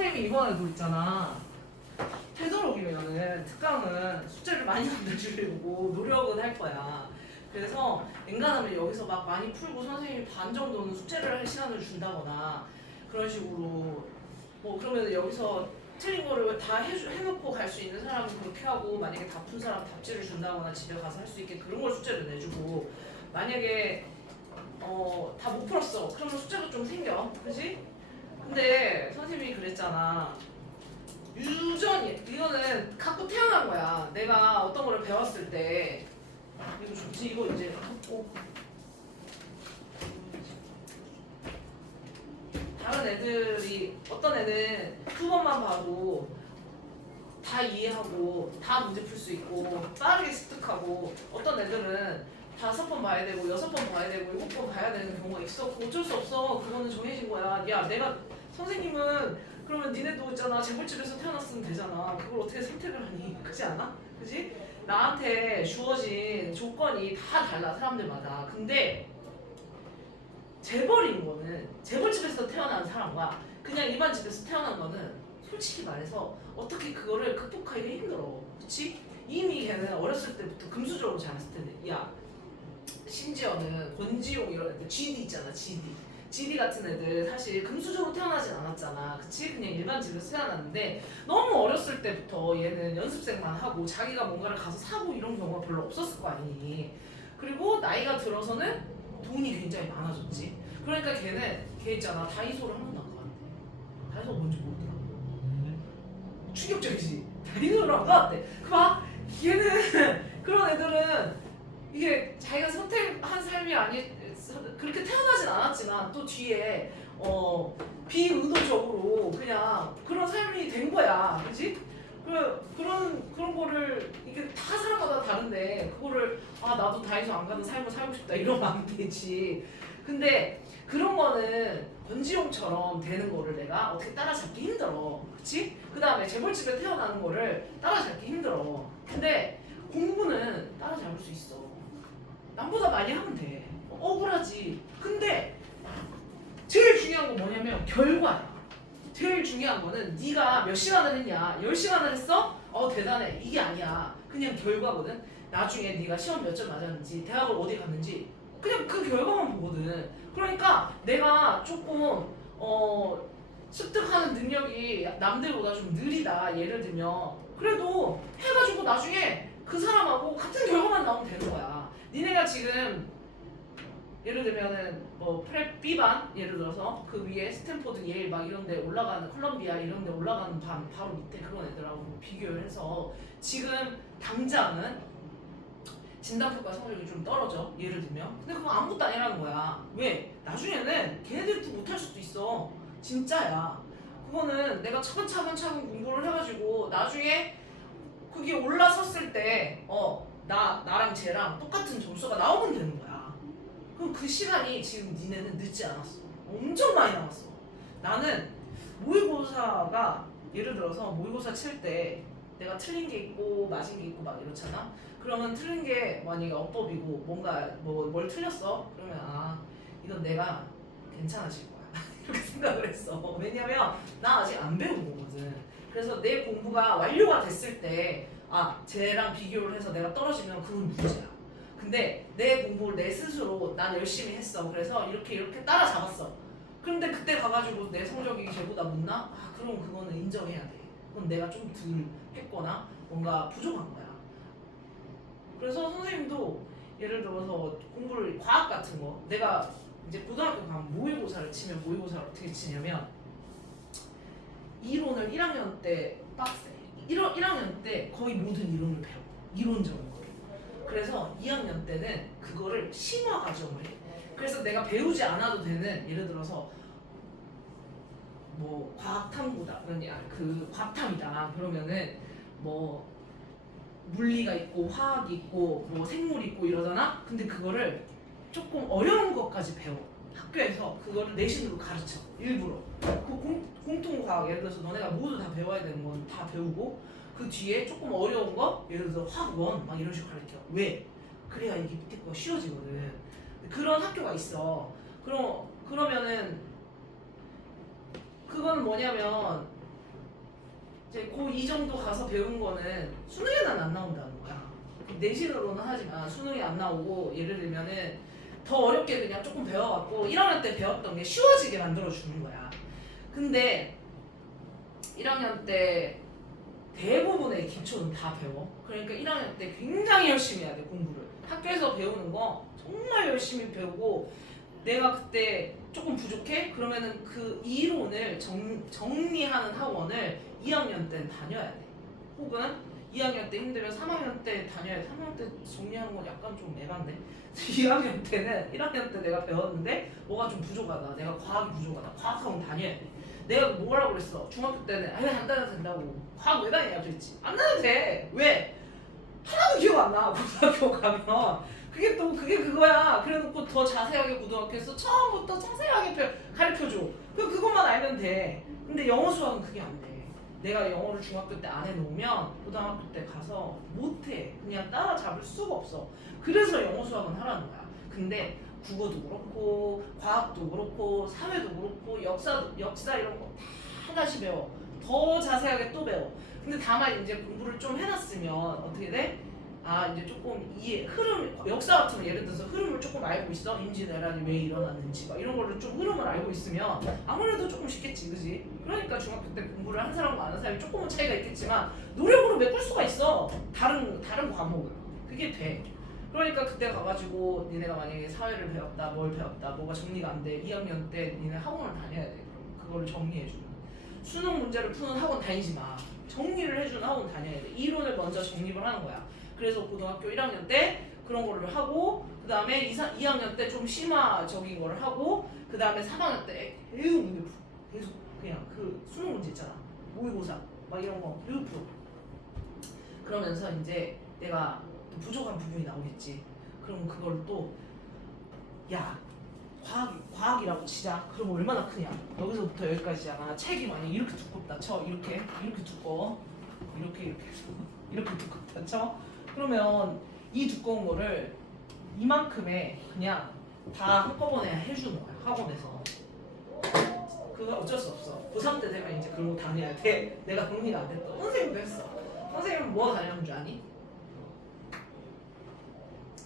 선생님이 이번에도 있잖아. 되도록이면은 특강은 숙제를 많이 만들어주려고 노력은 할 거야. 그래서 엔간하면 여기서 막 많이 풀고 선생님이 반 정도는 숙제를 할 시간을 준다거나 그런 식으로 뭐 그러면 여기서 틀린 거를 다 해놓고 갈 수 있는 사람은 그렇게 하고 만약에 다 푼 사람 답지를 준다거나 집에 가서 할 수 있게 그런 걸 숙제를 내주고 만약에 다 못 풀었어. 그러면 숙제가 좀 생겨. 그지? 근데 선생님이 그랬잖아. 유전이 이거는 갖고 태어난 거야. 내가 어떤 거를 배웠을 때 이거 좋지. 이거 이제 갖고 다른 애들이 어떤 애는 두 번만 봐도 다 이해하고 다 문제 풀 수 있고 빠르게 습득하고 어떤 애들은 5번 봐야 되고 6번 봐야 되고 7번 봐야 되는 경우가 있어. 어쩔 수 없어. 그거는 정해진 거야. 야 내가 선생님은 그러면 니네도 있잖아 재벌집에서 태어났으면 되잖아. 그걸 어떻게 선택을 하니? 그렇지 않아? 그지? 나한테 주어진 조건이 다 달라 사람들마다. 근데 재벌인 거는 재벌집에서 태어난 사람과 그냥 일반 집에서 태어난 거는 솔직히 말해서 어떻게 그거를 극복하기가 힘들어. 그치? 이미 걔는 어렸을 때부터 금수저로 자랐을 텐데 야 심지어는 권지용 이런 애들 GD 있잖아 GD 같은 애들 사실 금수저로 태어나진 않았잖아. 그치? 그냥 일반 집에서 태어났는데 너무 어렸을 때부터 얘는 연습생만 하고 자기가 뭔가를 가서 사고 이런 경우가 별로 없었을 거 아니니. 그리고 나이가 들어서는 돈이 굉장히 많아졌지. 그러니까 걔 있잖아 다이소를 한 번도 안 가봤대. 다이소가 뭔지 모르더라. 충격적이지. 다이소를 안 가봤대. 그봐 얘는 그런 애들은 이게 자기가 선택한 삶이 아니 그렇게 태어나진 않았지만 또 뒤에 비의도적으로 그냥 그런 삶이 된 거야. 그지? 그런 거를 이게 다 사람마다 다른데 그거를 나도 다이소 안 가는 삶을 살고 싶다 이러면 안 되지. 근데 그런 거는 권지용처럼 되는 거를 내가 어떻게 따라잡기 힘들어. 그치? 그 다음에 재벌집에 태어나는 거를 따라잡기 힘들어. 근데 공부는 따라잡을 수 있어. 남보다 많이 하면 돼. 억울하지. 근데 제일 중요한 건 뭐냐면 결과야. 제일 중요한 거는 네가 몇 시간을 했냐. 10시간을 했어? 대단해. 이게 아니야. 그냥 결과거든. 나중에 네가 시험 몇 점 맞았는지 대학을 어디 갔는지 그냥 그 결과만 보거든. 그러니까 내가 조금 습득하는 능력이 남들보다 좀 느리다 예를 들면 그래도 해가지고 나중에 그 사람하고 같은 결과만 나오면 되는 거야. 니네가 지금 예를 들면은 뭐 프랩 B반 예를 들어서 그 위에 스탠포드 예일 막 이런 데 올라가는 콜럼비아 이런 데 올라가는 반 바로 밑에 그런 애들하고 비교를 해서 지금 당장은 진단평가 성적이 좀 떨어져 예를 들면. 근데 그거 아무것도 아니라는 거야. 왜? 나중에는 걔네들도 못할 수도 있어. 진짜야. 그거는 내가 차근차근 공부를 해가지고 나중에 그게 올라섰을 때 나랑 쟤랑 똑같은 점수가 나오면 되는 거야. 그럼 그 시간이 지금 니네는 늦지 않았어. 엄청 많이 남았어. 나는 모의고사가 예를 들어서 모의고사 칠 때 내가 틀린 게 있고 맞은 게 있고 막 이렇잖아. 그러면 틀린 게 만약에 어법이고 뭔가 뭘 틀렸어? 그러면 이건 내가 괜찮아질 거야. 이렇게 생각을 했어. 왜냐면 나 아직 안 배운 거거든. 그래서 내 공부가 완료가 됐을 때 쟤랑 비교를 해서 내가 떨어지면 그건 문제야. 근데 내 공부를 내 스스로 난 열심히 했어. 그래서 이렇게 따라잡았어. 그런데 그때 가가지고 내 성적이 쟤보다 못나? 그럼 그거는 인정해야 돼. 그럼 내가 좀 덜 했거나 뭔가 부족한 거야. 그래서 선생님도 예를 들어서 공부를 과학 같은 거 내가 이제 고등학교 가면 모의고사를 치면 모의고사를 어떻게 치냐면 이론을 1학년 때 빡세. 1학년 때 거의 모든 이론을 배워. 이론적인 거를. 그래서 2학년 때는 그거를 심화 과정을 해. 그래서 내가 배우지 않아도 되는 예를 들어서 뭐 과학탐구다 그러냐 그 과탐이다 그러면은 뭐 물리가 있고 화학이 있고 뭐 생물이 있고 이러잖아. 근데 그거를 조금 어려운 것까지 배워. 학교에서 그거를 내신으로 가르쳐 일부러. 그 공통과학 예를 들어서 너네가 모두 다 배워야 되는 건 다 배우고 그 뒤에 조금 어려운 거 예를 들어 화학원 막 이런 식으로 가르쳐. 왜? 그래야 이게 밑에 거 쉬워지거든. 그런 학교가 있어. 그러면은 그거는 뭐냐면 이제 고2 정도 가서 배운 거는 수능에는 안 나온다는 거야. 내신으로는 하지만 수능이 안 나오고 예를 들면은 더 어렵게 그냥 조금 배워갖고 1학년 때 배웠던 게 쉬워지게 만들어주는 거야. 근데 1학년 때 대부분의 기초는 다 배워. 그러니까 1학년 때 굉장히 열심히 해야 돼, 공부를. 학교에서 배우는 거 정말 열심히 배우고 내가 그때 조금 부족해? 그러면은 그 이론을 정리하는 학원을 2학년 때는 다녀야 돼. 혹은 2학년 때 힘들면 3학년 때 다녀야 돼. 3학년 때 정리하는 건 약간 좀 애간데 2학년 때는 1학년 때 내가 배웠는데 뭐가 좀 부족하다. 내가 과학이 부족하다. 과학학원 다녀야 돼. 내가 뭐라고 그랬어? 중학교 때는 아예 안 다녀도 된다고. 과학 왜 다니냐 그랬지. 안 다녀도 돼. 왜? 하나도 기억 안 나. 고등학교 가면 그게 그거야. 그래놓고 더 자세하게 고등학교에서 처음부터 자세하게 가르쳐줘. 그것만 알면 돼. 근데 영어 수학은 그게 안 돼. 내가 영어를 중학교 때 안 해놓으면 고등학교 때 가서 못해. 그냥 따라잡을 수가 없어. 그래서 영어 수학은 하라는 거야. 근데 국어도 그렇고 과학도 그렇고 사회도 그렇고 역사 이런 거 다 다시 배워. 더 자세하게 또 배워. 근데 다만 이제 공부를 좀 해놨으면 어떻게 돼? 아 이제 조금 이 흐름 역사 같은 거 예를 들어서 흐름을 조금 알고 있어. 임진왜란이 왜 일어났는지 막 이런 거를 좀 흐름을 알고 있으면 아무래도 조금 쉽겠지, 그지? 그러니까 중학교 때 공부를 한 사람과 안 한 사람이 조금은 차이가 있겠지만 노력으로 메꿀 수가 있어. 다른 과목을 그게 돼. 그러니까 그때 가가지고 니네가 만약에 사회를 배웠다, 뭘 배웠다, 뭐가 정리가 안 돼. 2학년 때 니네 학원을 다녀야 돼. 그럼 그거를 정리해주는. 수능 문제를 푸는 학원 다니지 마. 정리를 해주는 학원 다녀야 돼. 이론을 먼저 정립을 하는 거야. 그래서 고등학교 1학년 때 그런 거를 하고 그 다음에 2학년 때 좀 심화적인 거를 하고 그 다음에 3학년 때 계속 문제 풀어. 계속 그냥 그 수능 문제 있잖아. 모의고사 막 이런 거 계속 풀어. 그러면서 이제 내가 또 부족한 부분이 나오겠지. 그럼 그걸 또 야 과학이라고 치자. 그럼 얼마나 크냐? 여기서부터 여기까지잖아. 책이 만약 이렇게 두껍다 쳐. 이렇게 두꺼워. 이렇게 두껍다 쳐. 그러면 이 두꺼운 거를 이만큼에 그냥 다 한꺼번에 해주는 거야. 학원에서. 그거 어쩔 수 없어. 고3 때 되면 이제 그런 거 다녀야 돼. 내가 정리가 안 됐다. 선생님도 했어. 선생님은 뭐 다녔는 줄 아니?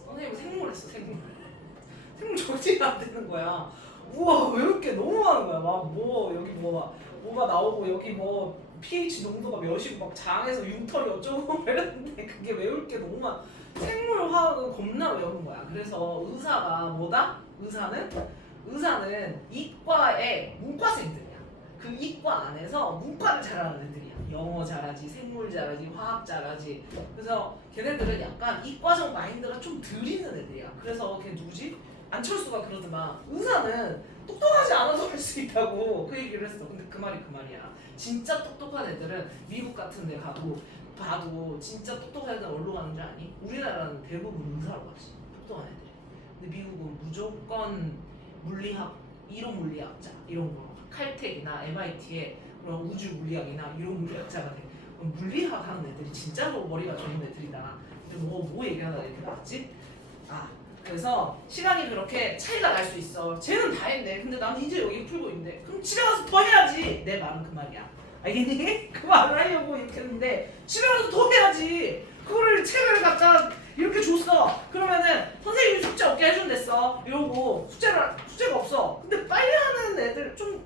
선생님은 생물 했어. 생물 정리가 안 되는 거야. 우와 외울 게 너무 많은 거야. 막 뭐 여기 뭐가 나오고 여기 뭐 pH 농도가 몇이고 막 장에서 융털이 어쩌고 이랬는데 그게 외울 게 너무 많아. 생물 화학은 겁나 외우는 거야. 그래서 의사가 뭐다? 의사는 이과의 문과생들이야. 그 이과 안에서 문과를 잘하는 애들이야. 영어 잘하지, 생물 잘하지, 화학 잘하지. 그래서 걔네들은 약간 이과적 마인드가 좀 덜 있는 애들이야. 그래서 걔 누구지? 안철수가 그러더만 의사는 똑똑하지 않아도 할 수 있다고 그 얘기를 했어. 근데 그 말이야. 진짜 똑똑한 애들은 미국 같은 데 봐도 진짜 똑똑한 애들은 어디로 가는 줄 아니? 우리나라는 대부분 의사로 가지. 똑똑한 애들이. 근데 미국은 무조건 물리학, 이론 물리학자 이런 거 칼텍이나 MIT에 그런 우주 물리학이나 이론 물리학자가 돼. 그럼 물리학 하는 애들이 진짜로 머리가 좋은 애들이다. 근데 뭐 얘기하다 이렇게 나왔지? 그래서 시간이 그렇게 차이가 날 수 있어. 쟤는 다 했네. 근데 나는 이제 여기 풀고 있는데 그럼 집에 가서 더 해야지. 내 말은 그 말이야. 알겠니? 그 말을 하려고 이렇게 했는데 집에 가서 더 해야지. 그거를 책을 갖다 이렇게 줬어. 그러면은 선생님이 숙제 없게 해준댔어. 이러고 숙제가 없어. 근데 빨리 하는 애들 좀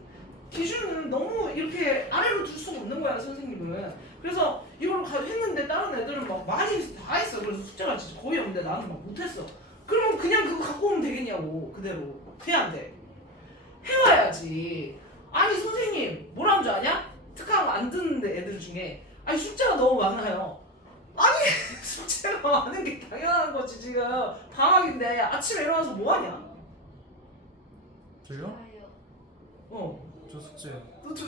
기준을 너무 이렇게 아래로 둘 수가 없는 거야 선생님은. 그래서 이걸 했는데 다른 애들은 막 많이 다 했어. 그래서 숙제가 진짜 거의 없는데 나는 막 못했어. 그러면 그냥 그거 갖고 오면 되겠냐고. 그대로. 돼 안 돼? 해와야지. 아니 선생님 뭐라는 줄 아냐? 특강 안 듣는 애들 중에 아니 숙제가 너무 많아요. 아니 숙제가 많은 게 당연한 거지. 지금 방학인데 아침에 일어나서 뭐 하냐? 저요? 저 숙제요.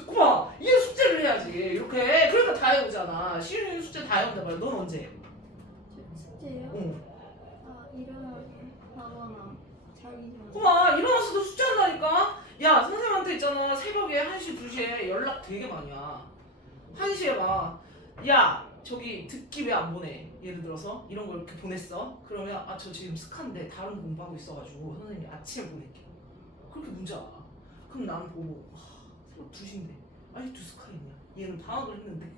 고마 이게 숙제를 해야지. 이렇게 그러니까 다 해오잖아. 시윤이 숙제 다 해온단 말이야. 넌 언제? 숙제요? 응. 일어나거나 자기 전에. 고마 일어나서도 숙제한다니까. 야 선생님한테 있잖아 새벽에 1시 2시에 연락 되게 많이 와. 1시에 막 야 저기 듣기 왜 안 보내? 예를 들어서 이런 걸 이렇게 보냈어. 그러면 저 지금 스카인데 다른 공부하고 있어가지고 선생님이 아침에 보낼게요. 그렇게 문자 와. 그럼 나는 보고 새벽 2시인데 아니 두스카 있냐? 얘는 방학을 했는데.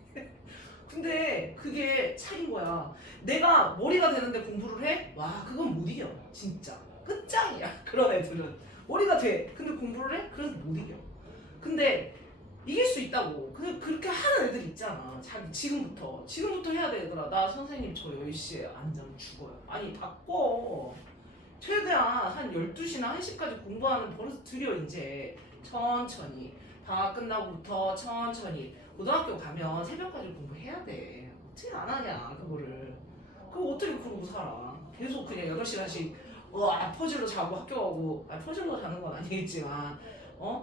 근데 그게 차인 거야. 내가 머리가 되는데 공부를 해? 와 그건 못 이겨 진짜 끝장이야. 그런 애들은 머리가 돼. 근데 공부를 해? 그래서 못 이겨. 근데 이길 수 있다고. 그렇게 하는 애들 있잖아. 자기 지금부터 해야 돼 얘들아. 나 선생님 저 10시에 안 자면 죽어요. 아니 바꿔. 최대한 한 12시나 1시까지 공부하는 버릇 들여 이제. 천천히 방학 끝나고부터 천천히. 고등학교 가면 새벽까지 공부해야 돼. 어떻게 안 하냐 그거를. 그거 어떻게 그러고 살아. 계속 그냥 8시간씩 퍼즐로 자고 학교 가고. 퍼즐로 자는 건 아니겠지만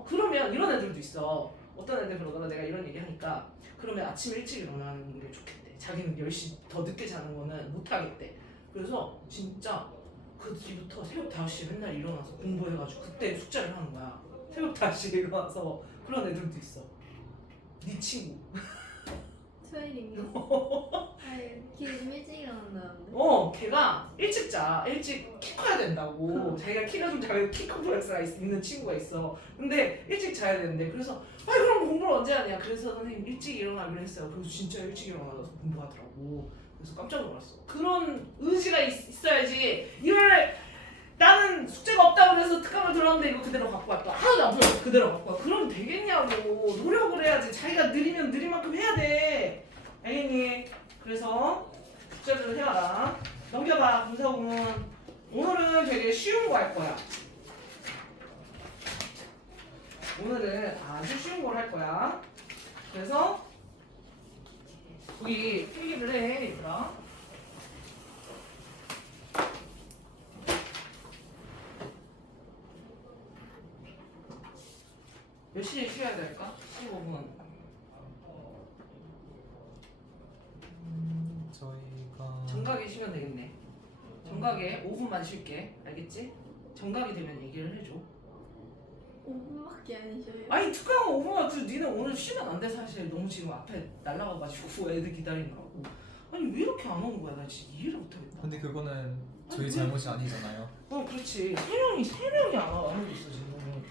그러면 이런 애들도 있어. 어떤 애들 그러더라. 내가 이런 얘기 하니까 그러면 아침 일찍 일어나는 게 좋겠대. 자기는 10시 더 늦게 자는 거는 못 하겠대. 그래서 진짜 그 뒤부터 새벽 5시에 맨날 일어나서 공부해가지고 그때 숙제를 하는 거야. 새벽 5시에 일어나서. 그런 애들도 있어. 네 친구. 트레이닝이요? 아니 좀 일찍 일어난다는데? 걔가 일찍 자. 일찍 키 커야 된다고. 자기가 키가 좀 작은 키 컴플렉스가 있는 친구가 있어. 근데 일찍 자야 되는데. 그래서 그럼 공부를 언제 하냐. 그래서 선생님 일찍 일어나기로 했어요. 그래서 진짜 일찍 일어나서 공부하더라고. 그래서 깜짝 놀랐어. 그런 의지가 있어야지. 이걸 나는 숙제가 없다고 그래서 특강을 들었는데 이거 그대로 갖고 왔다. 하나도 안 보여. 그대로 갖고 와. 그러면 되겠냐고. 노력을 해야지. 자기가 느리면 느린 만큼 해야 돼. 알겠니? 그래서 숙제를 해와라. 넘겨봐. 분사구문. 오늘은 되게 쉬운 거 할 거야. 오늘은 아주 쉬운 걸 할 거야. 그래서 우리 필기를 해, 얘들아. 몇 시에 쉬어야 될까? 15분. 저희가 정각에 쉬면 되겠네. 정각에 5분만 쉴게. 알겠지? 정각이 되면 얘기를 해줘. 5분밖에 안 쉬어요? 아니 특강은 5분만 니네 오늘 쉬면 안 돼. 사실 너무 지금 앞에 날라가가지고 애들 기다리느라고. 아니 왜 이렇게 안 오는 거야? 나 진짜 이해를 못하겠다. 근데 그거는 저희 아니, 잘못이 아니잖아요. 그렇지. 세 명이 안 오고 있어 지금.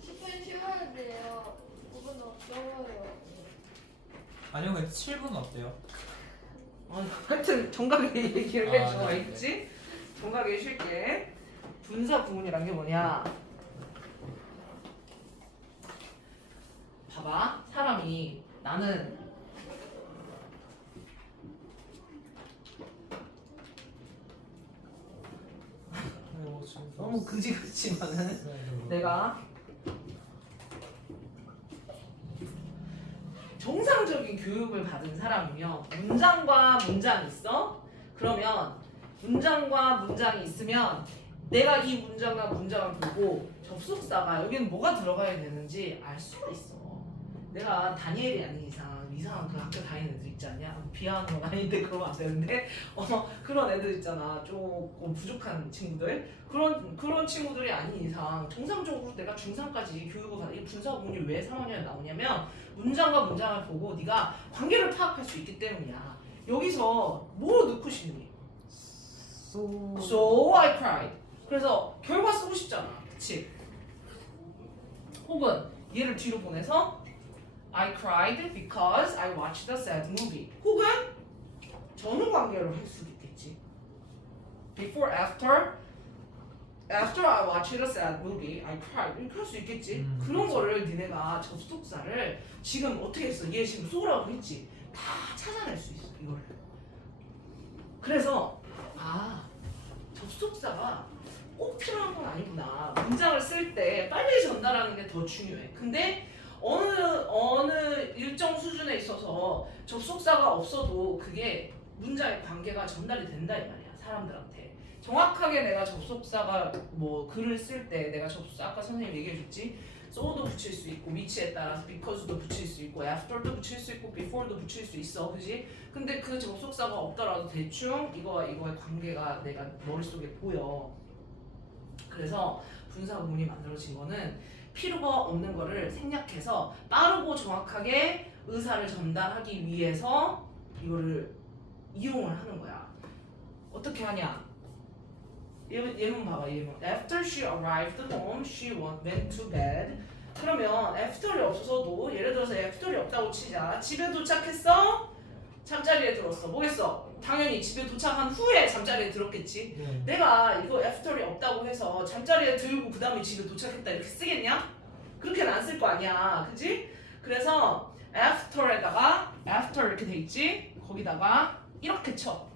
10분 쉬어야 돼요. 5분 넘어요. 아니요, 근데 7분 어때요? 하여튼 정각에 얘기를 아, 해줘. 네, 알겠지? 정각에 쉴게. 분사 구문이란 게 뭐냐? 봐봐. 사람이 나는 너무 그지 같지만은 내가 정상적인 교육을 받은 사람이면 문장과 문장이 있어? 그러면 문장과 문장이 있으면 내가 이 문장과 문장을 보고 접속사가 여기는 뭐가 들어가야 되는지 알 수가 있어. 내가 다니엘이 아닌 이상한 그 학교 다니는 애들 있지 않냐? 비하하는 건 아닌데 그러면 안 되는데 그런 애들 있잖아. 조금 부족한 친구들. 그런 친구들이 아닌 이상 정상적으로 내가 중3까지 교육을 받아. 이 분사구문이 왜 3학년에 나오냐면 문장과 문장을 보고 네가 관계를 파악할 수 있기 때문이야. 여기서 뭐 넣고 싶니? So I cried. 그래서 결과 쓰고 싶잖아. 그치? 혹은 얘를 뒤로 보내서 I cried because I watched a sad movie. 혹은 전후 관계로 할 수도 있겠지. Before, after I watched a sad movie, I cried. 이렇게 할 수 있겠지. 그런 그렇죠. 거를 니네가 접속사를 지금 어떻게 했어? 얘 지금 쏘라고 했지. 다 찾아낼 수 있어. 이거를. 그래서 접속사가 꼭 필요한 건 아니구나. 문장을 쓸 때 빨리 전달하는 게 더 중요해. 근데 어느 일정 수준에 있어서 접속사가 없어도 그게 문장의 관계가 전달이 된다 이 말이야. 사람들한테. 정확하게 내가 접속사가 뭐 글을 쓸 때 내가 접속사 아까 선생님 얘기해줬지. so도 붙일 수 있고 위치에 따라서 because도 붙일 수 있고 after도 붙일 수 있고 before도 붙일 수 있어. 그지? 근데 그 접속사가 없더라도 대충 이거와 이거의 관계가 내가 머릿속에 보여. 그래서 분사구문이 만들어진 거는 필요가 없는 거를 생략해서 빠르고 정확하게 의사를 전달하기 위해서 이거를 이용을 하는 거야. 어떻게 하냐? 예문 봐봐. 예문. After she arrived home, she went to bed. 그러면 after이 없어도 예를 들어서 after이 없다고 치자. 집에 도착했어? 잠자리에 들었어. 뭐겠어? 당연히 집에 도착한 후에 잠자리에 들었겠지. 네. 내가 이거 after이 없다고 해서 잠자리에 들고 그 다음에 집에 도착했다 이렇게 쓰겠냐? 그렇게는 안 쓸 거 아니야. 그지? 그래서 after에다가 after 이렇게 돼 있지? 거기다가 이렇게 쳐.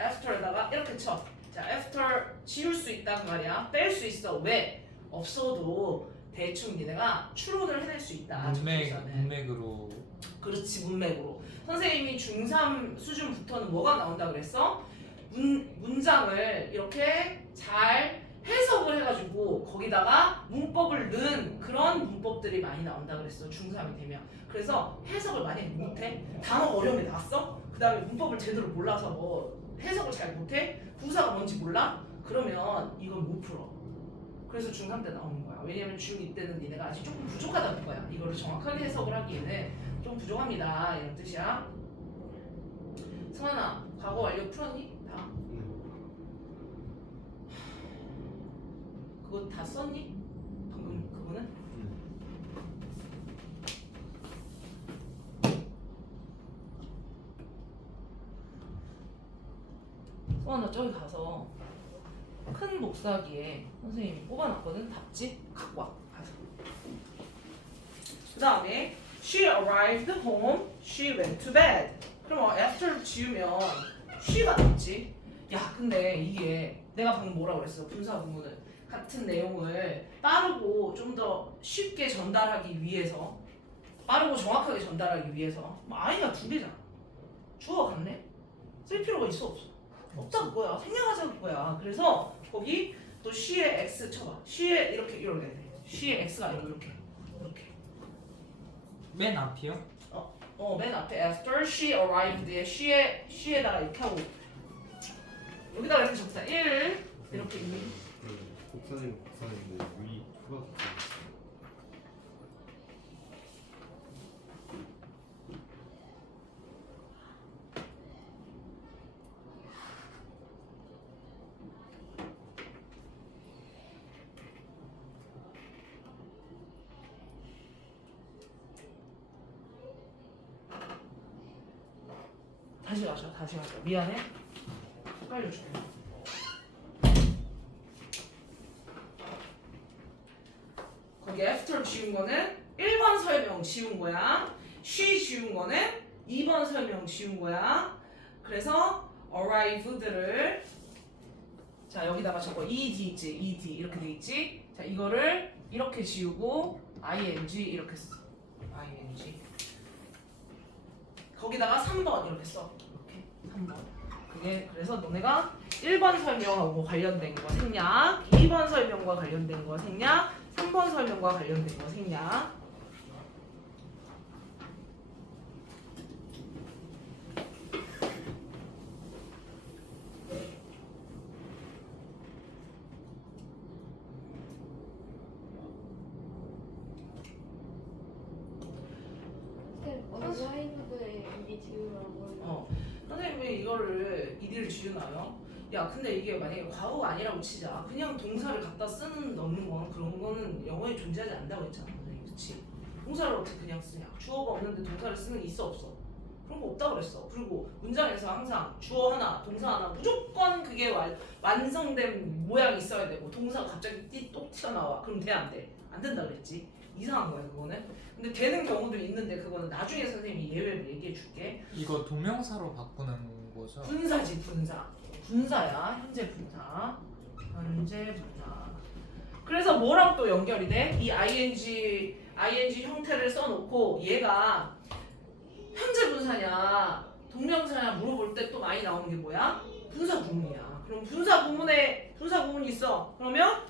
after에다가 이렇게 쳐. 자, after 지울 수 있단 말이야. 뺄 수 있어. 왜? 없어도 대충 니네가 추론을 해낼 수 있다. 접속사는. 문맥으로. 그렇지, 문맥으로. 선생님이 중3 수준부터는 뭐가 나온다 그랬어? 문장을 이렇게 잘 해석을 해가지고 거기다가 문법을 넣은 그런 문법들이 많이 나온다 그랬어. 중3이 되면. 그래서 해석을 많이 못해? 단어가 어려움에 나왔어? 그 다음에 문법을 제대로 몰라서 뭐 해석을 잘 못해? 부사가 뭔지 몰라? 그러면 이건 못 풀어. 그래서 중3 때 나오는 거야. 왜냐면 중2 때는 니네가 아직 조금 부족하다는 거야. 이거를 정확하게 해석을 하기에는 좀 부족합니다. 이런 뜻이야. 성환아, 과거 완료 풀었니? 다? 그거 다 썼니? 방금 그거는? 성환아 저기 가서 큰 복사기에 선생님이 뽑아놨거든. 답지? 갖고 와. 가서. 그 다음에 She arrived home. She went to bed. 그럼 after 지우면 she가 남지. 야 근데 이게 내가 방금 뭐라 그랬어? 분사 구문은 같은 내용을 빠르고 좀 더 쉽게 전달하기 위해서 빠르고 정확하게 전달하기 위해서 아이가 두 개잖아. 주어 같네. 쓸 필요가 있어 없어? 없다는 거야. 생략하자는 거야. 그래서 거기 또 she의 x 쳐봐. she의 이렇게 돼. she의 x가 아니고 이렇게. 맨 앞이요? 맨 앞에 after she arrived에 she에다가 이렇게 하고 여기다가 이렇게 적자 1 이렇게 2 복사인데 위 풀어서 다시 가자. 미안해. 헷갈려 줄게. 거기 after 지운 거는 1번 설명 지운 거야. she 지운 거는 2번 설명 지운 거야. 그래서 arrived를 자 여기다가 적어 ed 있지. ed 이렇게 돼 있지. 자 이거를 이렇게 지우고 ing 이렇게 써. ing 거기다가 3번 이렇게 써. 이렇게 3번. 그게 그래서 너네가 1번 설명하고 관련된 거 생략, 2번 설명과 관련된 거 생략, 3번 설명과 관련된 거 생략. 어라이브드에 이 지우라고요. 선생님 왜 이거를 이디를 지우나요? 야 근데 이게 만약에 과거가 아니라고 치자. 그냥 동사를 갖다 쓰는 넣는 거는 그런 거는 영어에 존재하지 않는다고 했잖아. 그렇지? 동사를 어떻게 그냥 쓰냐? 주어가 없는데 동사를 쓰는 게 있어 없어? 그런 거 없다 그랬어. 그리고 문장에서 항상 주어 하나, 동사 하나 무조건 그게 완성된 모양이 있어야 되고 동사가 갑자기 똑 튀어나와. 그럼 돼 안 돼? 안 된다 그랬지. 이상한 거야 그거는. 근데 되는 경우도 있는데 그거는 나중에 선생님이 예외를 얘기해 줄게. 이거 동명사로 바꾸는 거죠? 분사지 분사. 분사야. 현재 분사. 현재 분사. 그래서 뭐랑 또 연결이 돼? 이 ing 형태를 써놓고 얘가 현재 분사냐 동명사냐 물어볼 때 또 많이 나오는 게 뭐야? 분사 구문이야. 그럼 분사 구문이 있어. 그러면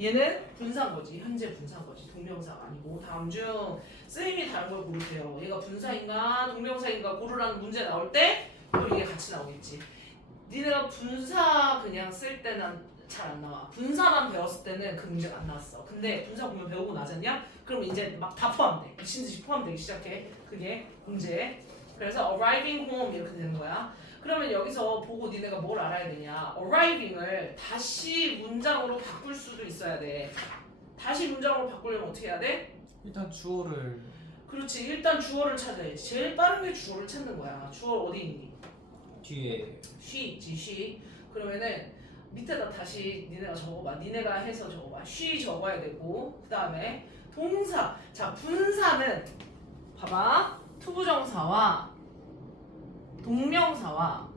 얘는 분사인 거지. 현재 분사인 거지. 동명사가 아니고. 다음 중 쓰임이 다른 걸 고르세요. 얘가 분사인가 동명사인가 고르라는 문제 나올 때 또 이게 같이 나오겠지. 니네가 분사 그냥 쓸 때는 잘 안 나와. 분사만 배웠을 때는 그 문제가 안 나왔어. 근데 분사 구문 배우고 나잖냐? 그럼 이제 막 다 포함돼. 미친 듯이 포함되기 시작해. 그게 문제. 그래서 arriving home 이렇게 되는 거야. 그러면 여기서 보고 니네가 뭘 알아야 되냐? arriving을 다시 문장으로 바꿀 수도 있어야 돼. 다시 문장으로 바꾸려면 어떻게 해야 돼? 일단 주어를 그렇지. 일단 주어를 찾아야지. 제일 빠른 게 주어를 찾는 거야. 주어 어디 있니? 뒤에 she 있지, she. 그러면은 밑에다 다시 니네가 적어봐. 니네가 해서 적어봐. she 적어야 되고 그 다음에 동사. 자, 분사는 봐봐. 투부정사와 동명사와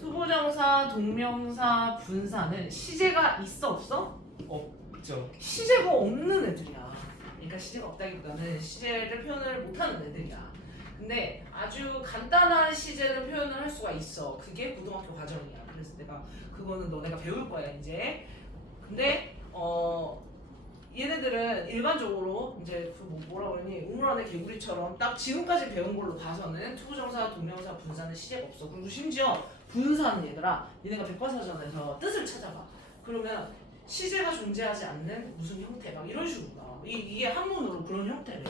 투부정사, 동명사, 분사는 시제가 있어 없어? 없죠. 시제가 없는 애들이야. 그러니까 시제가 없다기보다는 시제를 표현을 못하는 애들이야. 근데 아주 간단한 시제는 표현을 할 수가 있어. 그게 고등학교 과정이야. 그래서 내가 그거는 너네가 배울 거야 이제. 근데 얘네들은 일반적으로 이제 그 뭐라 그러니 우물안의 개구리처럼 딱 지금까지 배운 걸로 봐서는 투부정사, 동명사, 분사는 시제가 없어. 그리고 심지어 분사는 얘들아, 얘네가 백과사전에서 뜻을 찾아봐. 그러면 시제가 존재하지 않는 무슨 형태 막 이런 식으로 나와. 이게 한문으로 그런 형태래.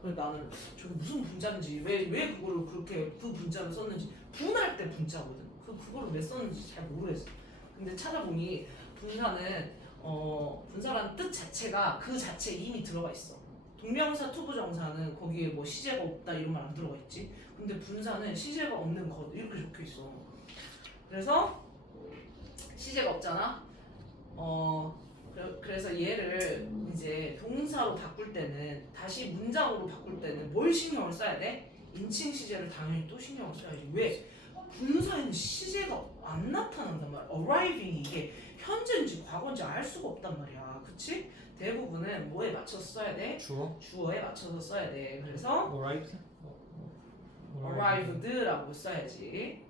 그래서 나는 저게 무슨 분자인지 왜 그거를 그렇게 그 분자를 썼는지 분할 때 분자거든. 그거를 왜 썼는지 잘 모르겠어. 근데 찾아보니 분사라는 뜻 자체가 그 자체에 이미 들어가 있어. 동명사, 투부정사는 거기에 뭐 시제가 없다 이런 말 안 들어가 있지. 근데 분사는 시제가 없는 것 이렇게 적혀 있어. 그래서 시제가 없잖아. 그래서 얘를 이제 동사로 바꿀 때는 다시 문장으로 바꿀 때는 뭘 신경을 써야 돼? 인칭 시제를 당연히 또 신경을 써야지. 왜? 분사에는 시제가 안 나타난단 말이야. arriving 이게 현재인지 과거인지 알 수가 없단 말이야. 그치? 대부분은 뭐에 맞춰서 써야 돼? 주어? 주어에 맞춰서 써야 돼. 그래서 arrived? arrived라고 써야지.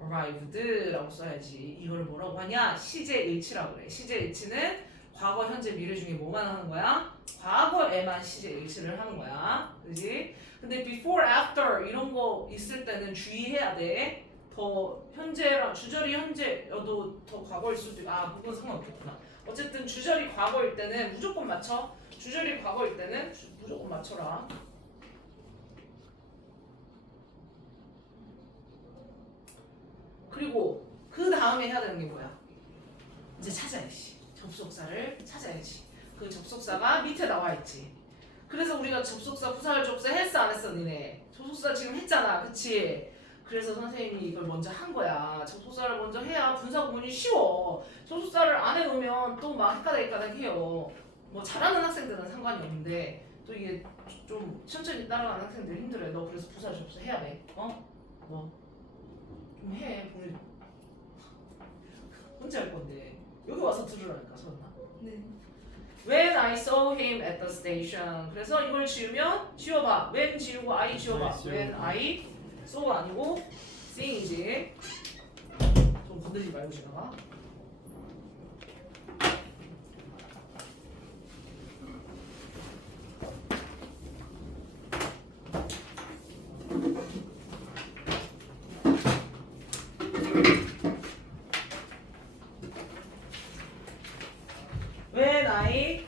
arrived라고 써야지. 이거를 뭐라고 하냐? 시제일치라고 그래. 시제일치는 과거, 현재, 미래 중에 뭐만 하는 거야? 과거에만 시제일치를 하는 거야. 그지? 근데 before, after 이런 거 있을 때는 주의해야 돼. 더 현재랑 주절이 현재여도 더 과거일 수도 있고 그건 상관없겠구나. 어쨌든 주절이 과거일 때는 무조건 맞춰. 주절이 과거일 때는 무조건 맞춰라. 그리고 그 다음에 해야 되는 게 뭐야? 이제 찾아야지. 접속사를 찾아야지. 그 접속사가 밑에 나와 있지. 그래서 우리가 접속사, 부사절 접속사 했어 안 했어 니네? 접속사 지금 했잖아, 그치? 그래서 선생님이 이걸 먼저 한 거야. 접속사를 먼저 해야 분사 구문이 쉬워. 접속사를 안 해놓으면 또 막 헷가닥 해요. 뭐 잘하는 학생들은 상관이 없는데 또 이게 좀 천천히 따라가는 학생들 힘들어요. 너 그래서 부사 접수 해야 돼. 뭐 좀 해. 혼자 할 건데 여기 와서 들으라니까 설마. 네. When I saw him at the station. 그래서 이걸 지우면 지워봐. When 지우고 I 지워봐. When I saw가 아니고 seeing이지. 좀 건들지 말고 지나가. When I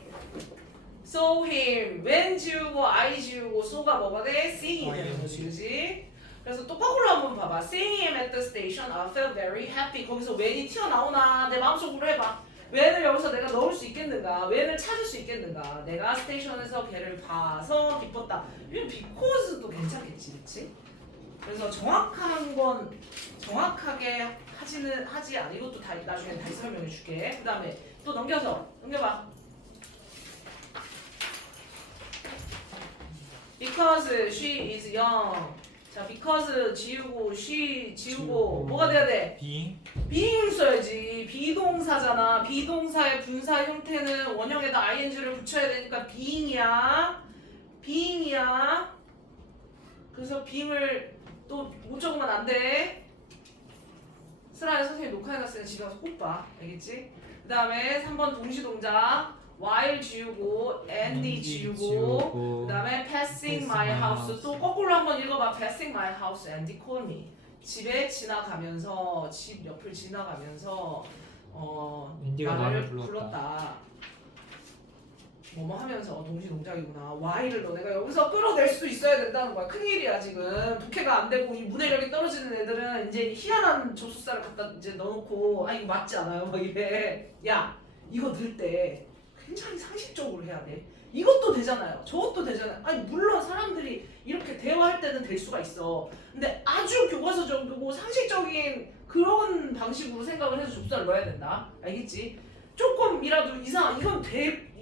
saw him. When 지우고 I 지우고 saw가 뭐가 돼? seeing이 되는 거지, 그지? 그래서 또 거꾸로 한번 봐봐. Seeing him at the station, I felt very happy. 거기서 when이 튀어나오나 내 마음속으로 해봐. when을 여기서 내가 넣을 수 있겠는가? when을 찾을 수 있겠는가? 내가 스테이션에서 걔를 봐서 기뻤다. 이건 because도 괜찮겠지, 그치? 그래서 정확한 건 정확하게 하지 않아. 이것도 다 나중에 다시 설명해 줄게. 그 다음에 또 넘겨봐. Because she is young. 자, because 지우고 she 지우고 뭐가 돼야 돼? being 써야지. 비동사잖아. 비동사의 분사 형태는 원형에다 ing를 붙여야 되니까 being이야. 그래서 being을 또 못 적으면 안 돼. 슬아야 선생님 녹화해놨으니 집에 가서 꼭 봐. 알겠지? 그 다음에 3번 동시동작 while 지우고 and 지우고 그 다음에 passing my house 또 거꾸로 한번 읽어봐. passing my house and call me. 집에 지나가면서 집 옆을 지나가면서 앤디가 나를 나를 불렀다. 뭐뭐 하면서 동시동작이구나. Y를 너네가 여기서 끌어낼 수 있어야 된다는 거야. 큰일이야 지금. 독해가 안 되고 이 문해력이 떨어지는 애들은 이제 희한한 접속사를 갖다 이제 넣어놓고 이거 맞지 않아요? 막 이래. 야 이거 넣을 때 굉장히 상식적으로 해야 돼. 이것도 되잖아요. 저것도 되잖아요. 아니 물론 사람들이 이렇게 대화할 때는 될 수가 있어. 근데 아주 교과서적이고 상식적인 그런 방식으로 생각을 해서 접수를 넣어야 된다. 알겠지? 조금이라도 이상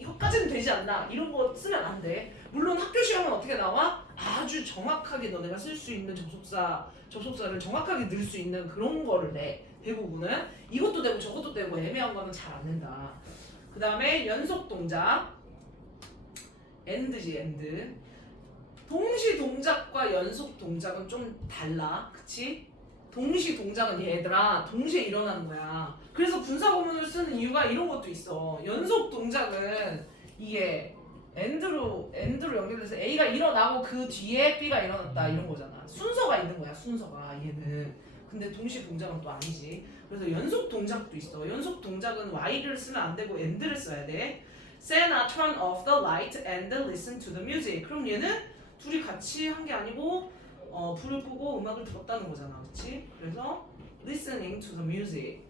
이것까지는 되지 않나 이런 거 쓰면 안 돼. 물론 학교 시험은 어떻게 나와? 아주 정확하게 너네가 쓸 수 있는 접속사를 정확하게 넣을 수 있는 그런 거를 내. 대부분은 이것도 되고 저것도 되고 애매한 거는 잘 안 낸다. 그 다음에 연속 동작 end지 end. 동시 동작과 연속 동작은 좀 달라. 그치? 동시 동작은 얘들아 동시에 일어나는 거야. 그래서 분사 구문을 쓰는 이유가 이런 것도 있어. 연속 동작은 이게 end로 연결돼서 A가 일어나고 그 뒤에 B가 일어났다 이런 거잖아. 순서가 있는 거야. 순서가 얘는. 근데 동시 동작은 또 아니지. 그래서 연속 동작도 있어. 연속 동작은 Y를 쓰면 안 되고 end를 써야 돼. Senna, turn off the light and listen to the music. 그럼 얘는 둘이 같이 한 게 아니고 불을 끄고 음악을 들었다는 거잖아. 그렇지? 그래서 listening to the music.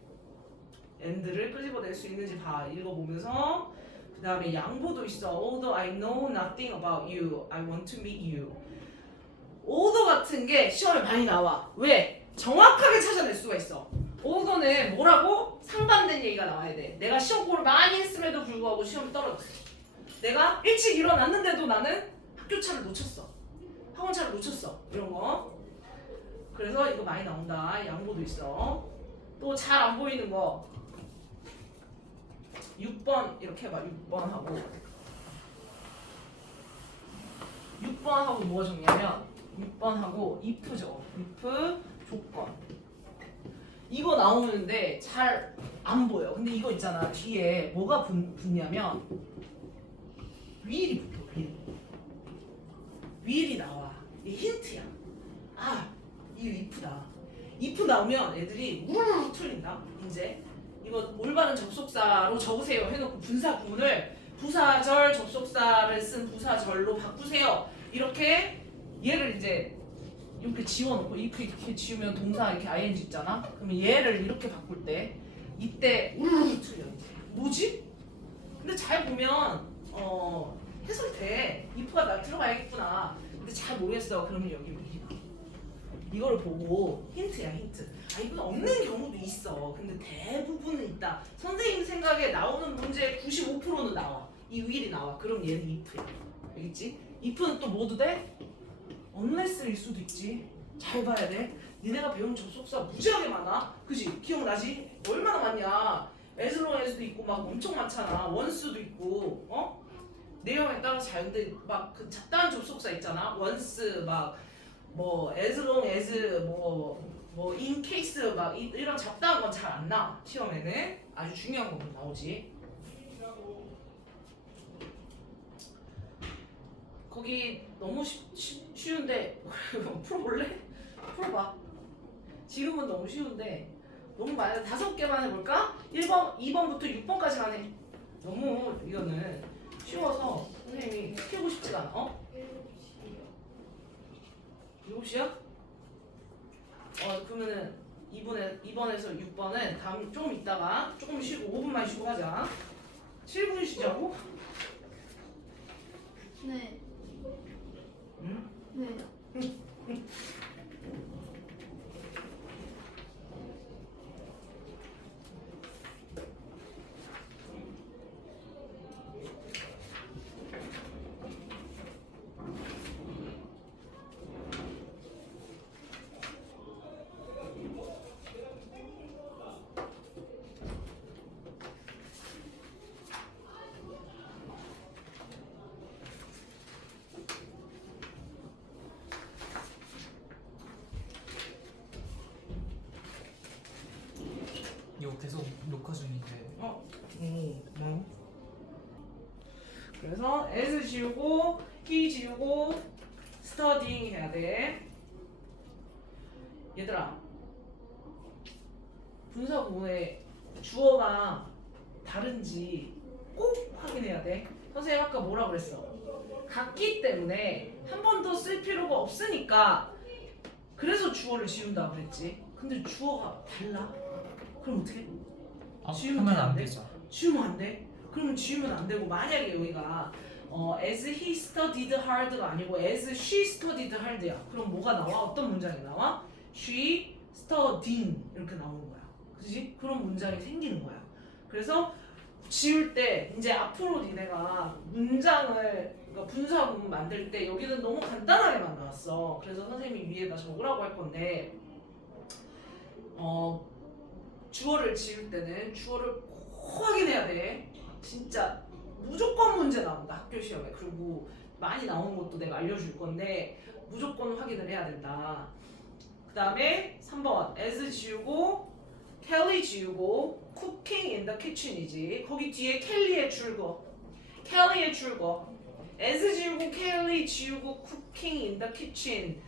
end를 끄집어낼 수 있는지 봐. 읽어보면서 그 다음에 양보도 있어. Although I know nothing about you, I want to meet you. although 같은 게 시험에 많이 나와. 왜? 정확하게 찾아낼 수가 있어. although는 뭐라고? 상반된 얘기가 나와야 돼. 내가 시험 공부를 많이 했음에도 불구하고 시험이 떨어졌어. 내가 일찍 일어났는데도 나는 학교차를 놓쳤어. 학원차를 놓쳤어. 이런 거. 그래서 이거 많이 나온다. 양보도 있어. 또 잘 안 보이는 거 6번 이렇게 해봐. 6번하고 뭐가 적냐면 6번하고 if죠. if 조건. 이거 나오는데 잘 안 보여. 근데 이거 있잖아. 뒤에 뭐가 붙냐면 will이 붙어. will이 나와. 이게 힌트야. 아, 이거 if다. if 나오면 애들이 우르르 틀린다. 이제 이거 올바른 접속사로 적으세요 해놓고 분사 구문을 부사절 접속사를 쓴 부사절로 바꾸세요. 이렇게 얘를 이제 이렇게 지워놓고 이렇게 지우면 동사 이렇게 ing 있잖아. 그러면 얘를 이렇게 바꿀 때 이때 우르르 틀려. 뭐지? 근데 잘 보면 해석돼. if가 나 들어가야겠구나. 근데 잘 모르겠어. 그러면 여기 이거를 보고 힌트야 힌트. 아 이건 없는 경우도 있어. 근데 대부분은 있다. 선생님 생각에 나오는 문제 95%는 나와. 이 will이 나와. 그럼 얘는 if야. 알겠지? if는 또 뭐도 돼? unless일 수도 있지. 잘 봐야 돼. 니네가 배운 접속사 무지하게 많아. 그지? 기억나지? 얼마나 많냐. as long as도 있고 막 엄청 많잖아. once도 있고 내용에 따라서 잘. 근데 막 그 잡다한 접속사 있잖아. once 막 뭐 as long as 뭐 in case 막 이런 잡다한 건 잘 안 나와. 시험에는 아주 중요한 거만 나오지. 거기 너무 쉬운데 풀어볼래? 풀어봐. 지금은 너무 쉬운데 너무 많아. 5개만 해볼까? 1번, 2번부터 6번까지만 해. 너무 이거는 쉬워서 선생님이 키우고 싶지가 않아. 7시야? 그러면은 2번에서 6번은 다음 좀 있다가 조금 쉬고 5분만 쉬고 하자. 7분 쉬자고? 네. 응? 네. 이거 계속 녹화 중인데. 뭐? 그래서 as 지우고 he 지우고 studying 해야 돼. 얘들아, 분사 구문의 주어가 다른지 꼭 확인해야 돼. 선생님 아까 뭐라 그랬어? 같기 때문에 한 번 더 쓸 필요가 없으니까 그래서 주어를 지운다 그랬지. 근데 주어가 달라. 그럼 어떻게? 아, 지우면 하면 안 안 돼? 되죠. 지우면 안 돼? 그러면 지우면 안 되고 만약에 여기가 as he studied hard가 아니고 as she studied hard야. 그럼 뭐가 나와? 어떤 문장이 나와? she studying 이렇게 나오는 거야. 그지? 그런 문장이 생기는 거야. 그래서 지울 때 이제 앞으로 니네가 문장을 그러니까 분사구문 만들 때 여기는 너무 간단하게만 나왔어. 그래서 선생님이 위에다 적으라고 할 건데 주어를 지울 때는 주어를 꼭 확인해야 돼. 진짜 무조건 문제 나온다 학교 시험에. 그리고 많이 나오는 것도 내가 알려줄 건데 무조건 확인을 해야 된다. 그 다음에 3번 as 지우고 켈리 지우고 cooking in the kitchen이지. 거기 뒤에 켈리의 줄거 켈리의 줄거 as 지우고 켈리 지우고 cooking in the kitchen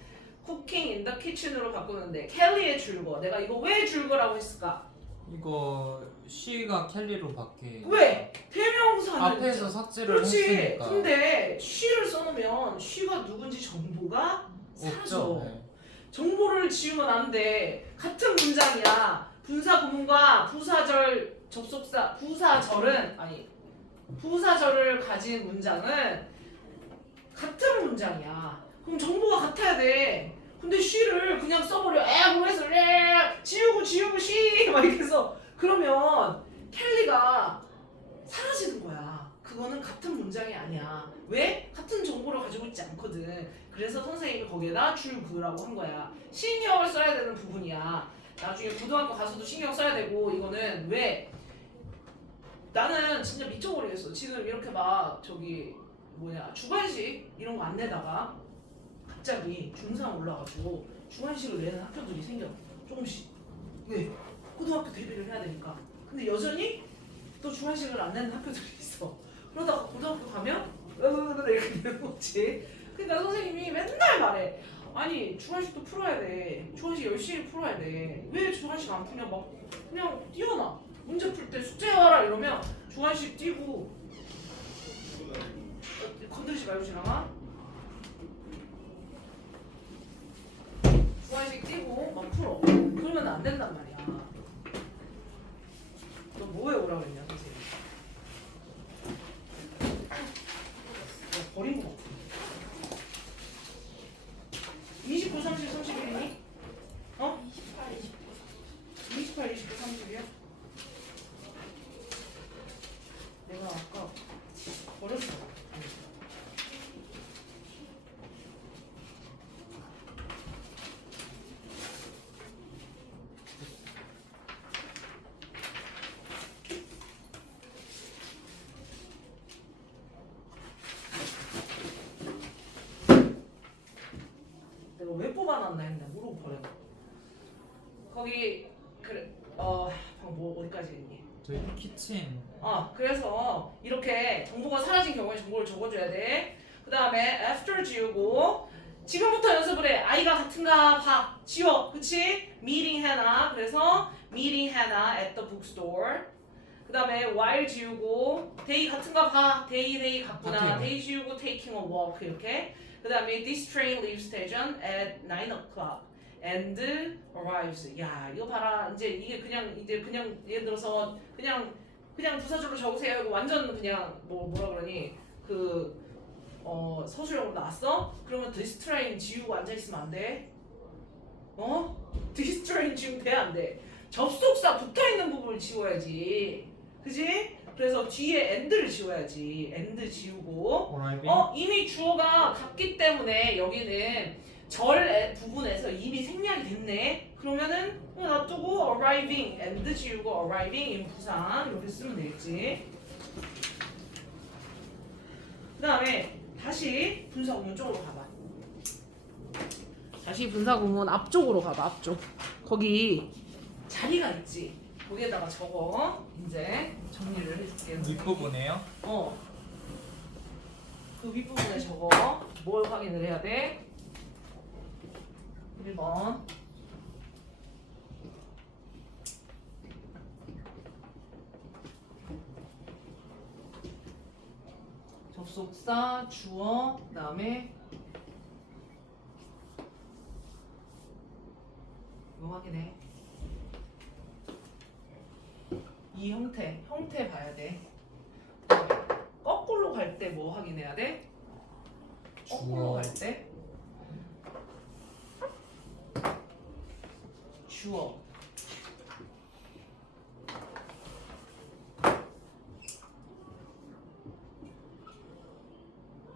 cooking in the kitchen으로 바꾸는데 켈리의 줄거 내가 이거 왜 줄거라고 했을까? 이거 she가 켈리로 바뀌. 왜? 대명사는 앞에서 삭제를 그렇지. 했으니까. 근데 she를 써놓으면 she가 누군지 정보가 사라져. 없죠. 네. 정보를 지우면 안 돼. 같은 문장이야. 분사 구문과 부사절 접속사 부사절을 가진 문장은 같은 문장이야. 그럼 정보가 같아야 돼. 근데 she를 그냥 써버려. 뭐해서 지우고 she 막 이렇게 해서 그러면 켈리가 사라지는 거야. 그거는 같은 문장이 아니야. 왜? 같은 정보를 가지고 있지 않거든. 그래서 선생님이 거기에다 줄 그으라고 한 거야. 신경을 써야 되는 부분이야. 나중에 고등학교 가서도 신경 써야 되고 이거는 왜? 나는 진짜 미쳐버리겠어. 지금 이렇게 막 주관식 이런 거 안 내다가 갑자기 중3 올라가지고 주관식을 내는 학교들이 생겨. 조금씩. 왜? 고등학교 대비를 해야 되니까. 근데 여전히 또 주관식을 안 내는 학교들이 있어. 그러다가 고등학교 가면 이렇게 되는 거지. 그러니까 선생님이 맨날 말해. 아니 주관식도 풀어야 돼. 주관식 열심히 풀어야 돼. 왜 주관식 안 푸냐? 막 그냥 뛰어나. 문제 풀 때 숙제 해와라 이러면 주관식 뛰고 건드리지 말고 지나가. 주관식 뛰고 막 풀어. 그러면 안 된단 말이야. 너 뭐해 오라 그랬냐 선생님? 버린 거 같아. 29, 30, 31이니? 28, 29, 30이야? 내가 아까 버렸어. 내가 왜 뽑아놨나 했는데 모르고 버렸네. 거기 그래 방금 뭐 어디까지 했니? 저희 키친. 그래서 이렇게 정보가 사라진 경우에 정보를 적어줘야 돼. 그 다음에 after 지우고 지금부터 연습을 해. 아이가 같은가 봐. 지워. 그치? meeting Hannah. 그래서 meeting Hannah at the bookstore. 그 다음에 while 지우고 day 같은가 봐. day 같구나. 같아요. day 지우고 taking a walk 이렇게. 그 다음에 this train leaves station at 9 o'clock and arrives. 야 이거 봐라. 이게 그냥 예를 들어서 그냥 부사절로 적으세요. 이거 완전 그냥 뭐라 그러니 서술형으로 나왔어? 그러면 this train 지우고 앉아 있으면 안 돼. this train 지우면 돼 안 돼? 접속사 붙어 있는 부분을 지워야지. 그지? 그래서 뒤에 and를 지워야지. and 지우고. 이미 주어가 같기 때문에 여기는 절 부분에서 이미 생략이 됐네. 그러면은 놔두고 arriving, and 지우고 arriving in 부산 이렇게 쓰면 되겠지. 그 다음에 다시 분사구문 쪽으로 가봐. 다시 분사구문 앞쪽으로 가봐. 앞쪽. 거기 자리가 있지. 거기에다가 적어. 이제 정리를 해줄게. 윗부분에요? 그 윗부분에 적어. 뭘 확인을 해야 돼? 1번 접속사, 주어, 그 다음에 이거 확인해. 이 형태 형태 봐야 돼. 거꾸로 갈 때 뭐 확인해야 돼? 거꾸로 주어. 갈 때 주어.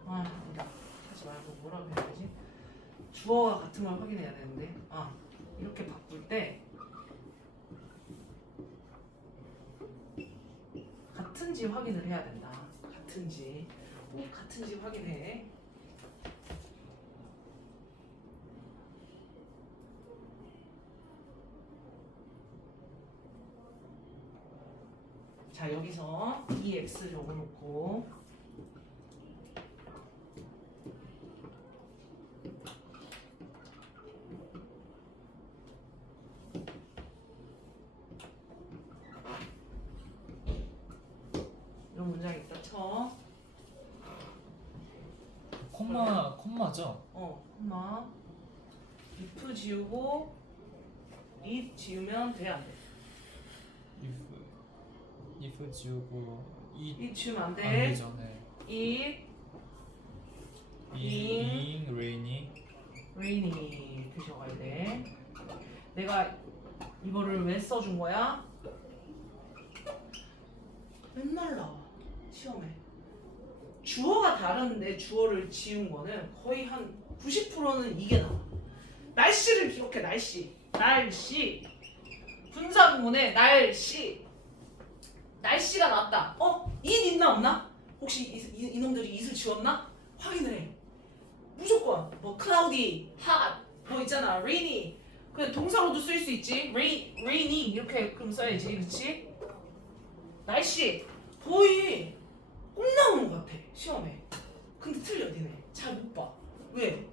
아니다. 하지 말고 뭐라고 해야 되지? 주어와 같은 걸 확인해야 되는데 이렇게 바꿀 때 같은지 확인을 해야 된다. 같은지 꼭 같은지 확인해. 자 여기서 EX 적어놓고 이런 문장이 있다 쳐. 콤마죠? 콤마 if 지우고 it 지우면 돼 안 돼? if 지우고 it 지우면 안 안 돼. 되죠. 네. it being rainy. rainy 이렇게 적어야 돼. 내가 이거를 왜 써준 거야? 맨날 나와 시험에. 주어가 다른데 주어를 지운 거는 거의 한 90%는 이게 나와. 날씨를 기억해. 날씨 분사 구문에 날씨가 나왔다. it 있나 없나? 혹시 이놈들이 it을 지웠나? 확인을 해. 무조건 뭐 cloudy, hot 뭐 있잖아, rainy. 그 동사로도 쓸 수 있지. rainy 이렇게 그럼 써야지, 그렇지? 날씨 거의 꼭 나오는 것 같아 시험에. 근데 틀려 니네. 잘 못 봐. 왜?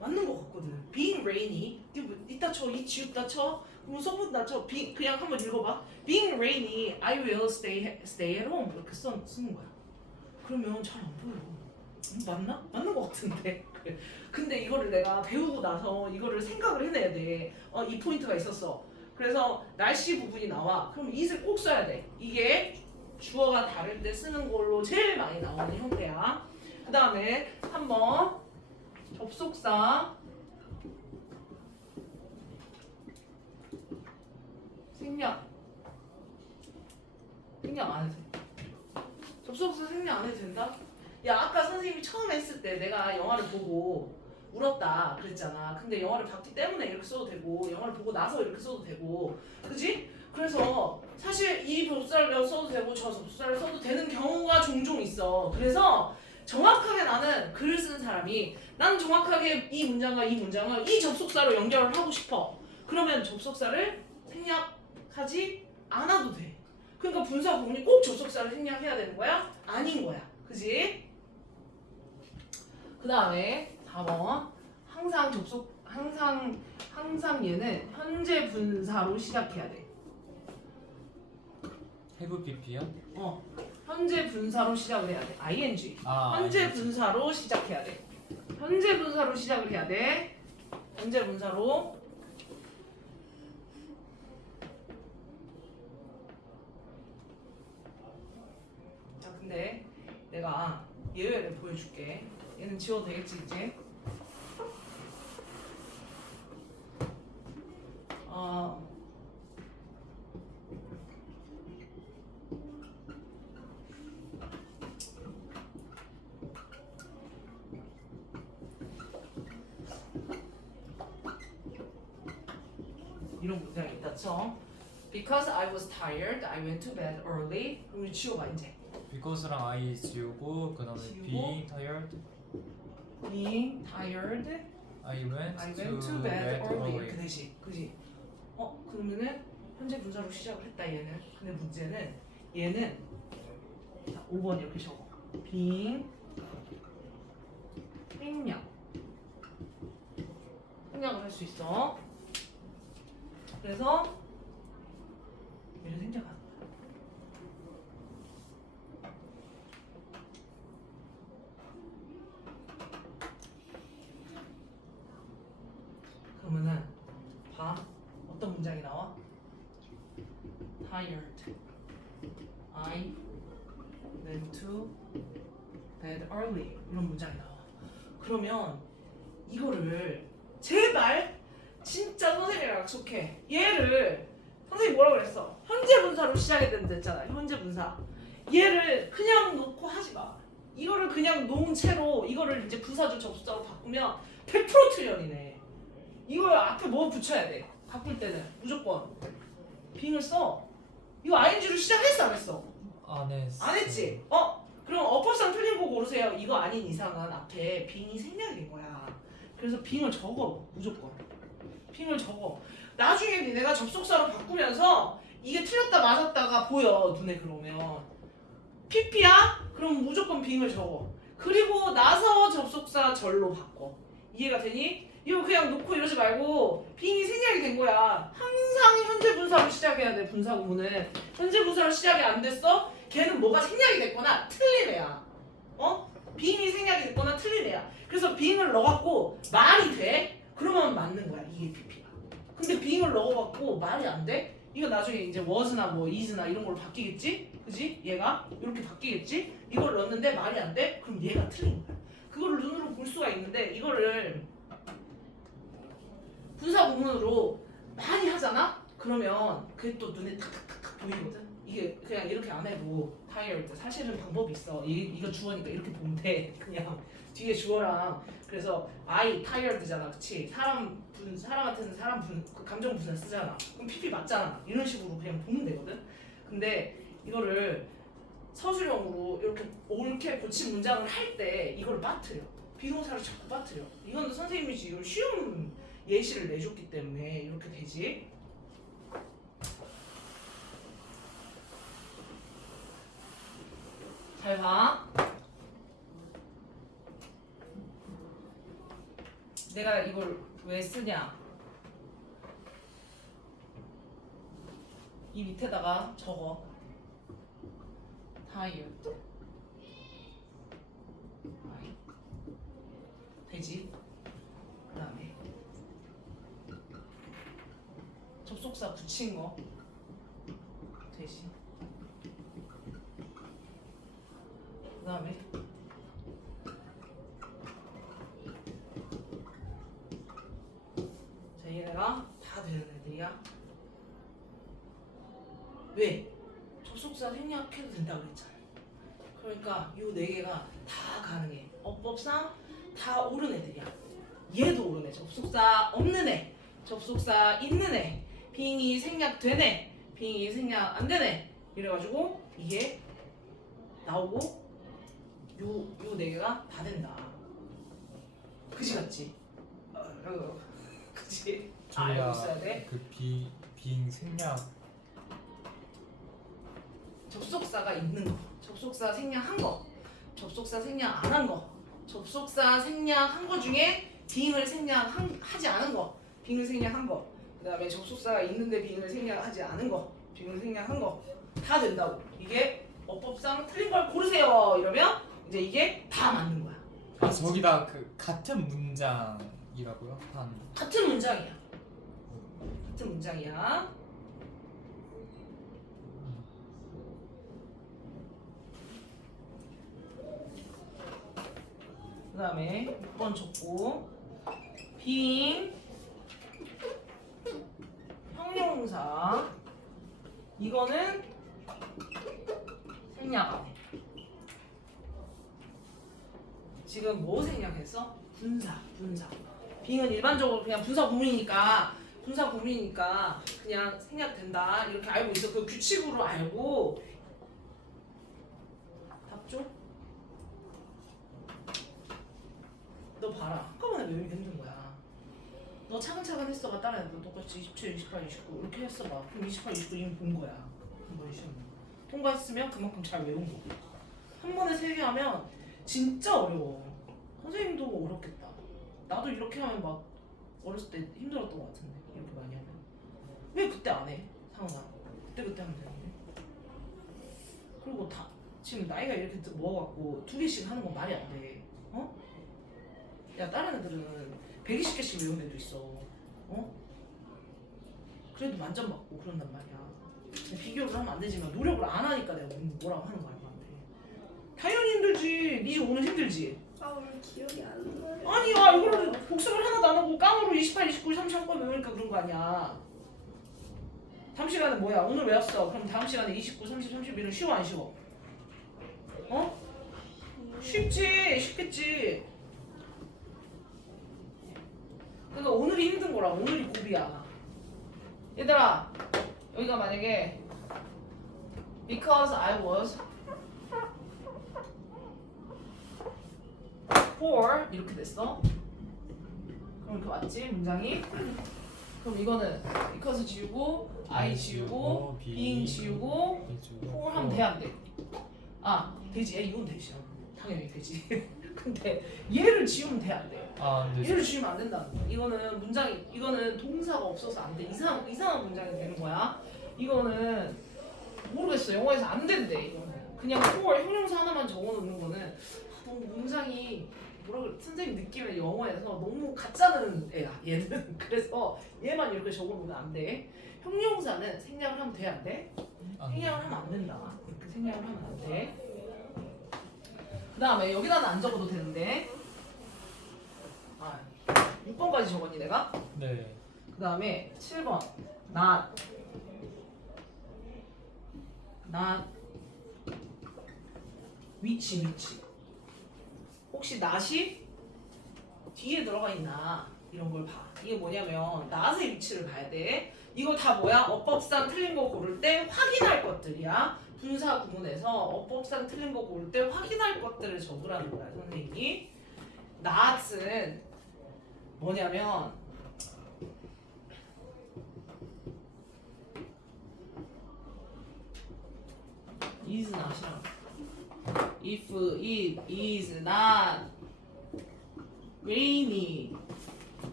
맞는 것 같거든. being rainy 이따 쳐, 이 지우다 쳐. 그럼 써본다 쳐. 그냥 한번 읽어봐. being rainy, I will stay at home 이렇게 쓰는 거야. 그러면 잘 안 보여. 맞나? 맞는 것 같은데. 그래. 근데 이거를 내가 배우고 나서 이거를 생각을 해내야 돼. 이 포인트가 있었어. 그래서 날씨 부분이 나와. 그럼 it을 꼭 써야 돼. 이게 주어가 다를 때 쓰는 걸로 제일 많이 나오는 형태야. 그 다음에 3번 접속사 생략 안 해도 돼. 접속사 생략 안 해도 된다? 야 아까 선생님이 처음 했을 때 내가 영화를 보고 울었다 그랬잖아. 근데 영화를 봤기 때문에 이렇게 써도 되고 영화를 보고 나서 이렇게 써도 되고 그지? 그래서 사실 이 접속사를 써도 되고 저 접속사를 써도 되는 경우가 종종 있어. 그래서 정확하게 나는 글을 쓰는 사람이 나는 정확하게 이 문장과 이 문장을 이 접속사로 연결을 하고 싶어. 그러면 접속사를 생략하지 않아도 돼. 그러니까 분사 구문이 꼭 접속사를 생략해야 되는 거야? 아닌 거야. 그지? 그 다음에 4번 항상 얘는 현재 분사로 시작해야 돼. have pp요? 현재 분사로 시작을 해야 돼. ing. 현재 ing. 분사로 시작해야 돼. 현재 분사로 시작을 해야 돼. 현재 분사로. 자, 근데 내가 예외를 보여줄게. 얘는 지워도 되겠지, 이제? 이런 문장이 있다 쳐. Because I was tired, I went to bed early. 그럼 지워봐 이제. because랑 I 지우고 그 다음에 지우고. being tired. Being tired, I went I to went to bed early. early. 이렇게 되지, 그지? 그러면은 현재 분사로 시작을 했다 얘는. 근데 문제는 얘는 자, 5번 이렇게 적어. being 생략을 할 수 있어. 그래서 얘를 생략한다. 그러면은 봐. 어떤 문장이 나와? tired. I went to bed early 이런 문장이 나와. 그러면 이거를 제발 진짜 선생님이랑 약속해. 얘를 선생님 뭐라 그랬어? 현재 분사로 시작이 된다 했잖아. 현재 분사. 얘를 그냥 놓고 하지 마. 이거를 그냥 놓은 채로 이거를 이제 부사절 접수자로 바꾸면 100% 틀려니네. 이걸 앞에 뭐 붙여야 돼? 바꿀 때는 무조건 빙을 써. 이거 ing로 시작했어 안 했어? 안 했어. 안 했지? 그럼 어법상 틀린 거 고르세요. 이거 아닌 이상은 앞에 빙이 생략인 거야. 그래서 빙을 적어 무조건. 빙을 적어. 나중에 니네가 접속사로 바꾸면서 이게 틀렸다 맞았다가 보여 눈에. 그러면 PP야? 그럼 무조건 빙을 적어. 그리고 나서 접속사 절로 바꿔. 이해가 되니? 이거 그냥 놓고 이러지 말고 빙이 생략이 된 거야. 항상 현재 분사로 시작해야 돼. 분사 구문은 현재 분사로 시작이 안 됐어? 걔는 뭐가 생략이 됐거나 틀린 애야. 빙이 생략이 됐거나 틀린 애야. 그래서 빙을 넣어갖고 말이 돼? 그러면 맞는 거야. 이게 PP야. 근데 빙을 넣어갖고 말이 안 돼? 이거 나중에 이제 was나 뭐 is나 이런 걸로 바뀌겠지? 그지? 얘가 이렇게 바뀌겠지? 이걸 넣었는데 말이 안 돼? 그럼 얘가 틀린 거야. 그거를 눈으로 볼 수가 있는데 이거를 분사 구문으로 많이 하잖아? 그러면 그게 또 눈에 탁탁탁탁 보이거든? 이게 그냥 이렇게 안 해도 tired 사실은 방법이 있어. 이거 주어니까 이렇게 보면 돼. 그냥 뒤에 주어랑. 그래서 I tired잖아, 그치? 사람한테는 그 감정 분사 쓰잖아. 그럼 PP 맞잖아. 이런 식으로 그냥 보면 되거든. 근데 이거를 서술형으로 이렇게 옳게 고친 문장을 할 때 이걸 빠뜨려. 비동사를 자꾸 빠뜨려. 이건 선생님이 지금 쉬운 예시를 내줬기 때문에 이렇게 되지. 잘 봐. 내가 이걸 왜 쓰냐? 이 밑에다가 적어. tired. 되지? 그 다음에 접속사 붙인 거 되지? 그 다음에 자, 얘네가 다 되는 애들이야. 왜? 접속사 생략해도 된다고 그랬잖아. 그러니까 요 네 개가 다 가능해. 어법상 다 옳은 애들이야. 얘도 옳은 애. 접속사 없는 애, 접속사 있는 애, 빙이 생략된 애, 빙이 생략 안 된 애. 이래가지고 이게 나오고 요 네 개가 다 된다. 그지 같지? 그지? 알고 있어야 돼. 그 빙 생략 접속사가 있는 거, 접속사 생략한 거, 접속사 생략 안 한 거, 접속사 생략한 거 중에 빙을 생략하지 않은 거, 빙을 생략한 거, 그 다음에 접속사가 있는데 빙을 생략하지 않은 거, 빙을 생략한 거 다 된다고. 이게 어법상 틀린 걸 고르세요. 이러면 이제 이게 다 맞는 거야. 아 저기다 그 같은 문장이라고요? 같은 문장이야. 같은 문장이야. 그 다음에 6번 줬고 빙 형용사 이거는 생략 안 해. 지금 뭐 생략했어? 분사. 빙은 일반적으로 그냥 분사 구문이니까 그냥 생략된다 이렇게 알고 있어. 그 규칙으로 알고 답 줘? 너 봐라. 한꺼번에 외우기 힘든 거야. 너 차근차근 했어가 다른 애들 똑같이 27, 28, 29 이렇게 했어봐. 그럼 28, 29 이미 본 거야. 이번 시험 통과했으면 그만큼 잘 외운 거고. 한 번에 3개 하면 진짜 어려워. 선생님도 어렵겠다. 나도 이렇게 하면 막 어렸을 때 힘들었던 것 같은데 이렇게 많이 하면. 왜 그때 안 해? 상훈아. 그때 하면 되는데. 그리고 다 지금 나이가 이렇게 먹어갖고 2개씩 하는 건 말이 안 돼. 야 다른 애들은 120개씩 외운 애도 있어. 그래도 만점 받고 그런단 말이야. 비교를 하면 안 되지만 노력을 안 하니까 내가 뭐라고 하는 거야 너한테. 당연히 힘들지. 니 오늘 힘들지. 아 오늘 기억이 안 나요. 아니 야 이거를 복습을 하나도 안 하고 깡으로 28, 29, 30 한꺼번에 외우니까 그런 거 아니야. 다음 시간에 뭐야? 오늘 외웠어. 그럼 다음 시간에 29, 30, 31은 쉬워 안 쉬워? 어? 쉽지. 쉽겠지. 그러니까 오늘이 힘든 거라. 오늘이 고비야. 얘들아 여기가 만약에 because I was poor 이렇게 됐어. 그럼 이렇게 맞지? 문장이? 그럼 이거는 because 지우고 I 지우고 being 지우고 poor 하면 돼 안 돼? 아 되지. 이건 되지. 당연히 되지. 근데 얘를 지우면 돼 안 돼? 아 근데 얘를 지우면 안 된다는 거야. 이거는 문장이 이거는 동사가 없어서 안 돼. 이상한 문장이 되는 거야. 이거는 모르겠어. 영어에서 안 된대. 이거는 그냥 for 형용사 하나만 적어놓는 거는 너무 문장이 뭐라 그래 선생님 느낌에 영어에서 너무 가짜는 애야 얘는. 그래서 얘만 이렇게 적어놓으면 안 돼. 형용사는 생략을 하면 돼 안 돼? 생략을 하면 안 된다. 이렇게 생략을 하면 안 돼. 그 다음에 여기다는 안 적어도 되는데 6번까지 적었니 내가? 네. 그 다음에 7번 not 위치 혹시 not이 뒤에 들어가 있나 이런 걸 봐. 이게 뭐냐면 not의 위치를 봐야 돼. 이거 다 뭐야? 어법상 틀린 거 고를 때 확인할 것들이야. 분사 구문에서 어법상 틀린 거 고를 때 확인할 것들을 적으라는 거야 선생님이. not은 뭐냐면 is not이랑 if it is not rainy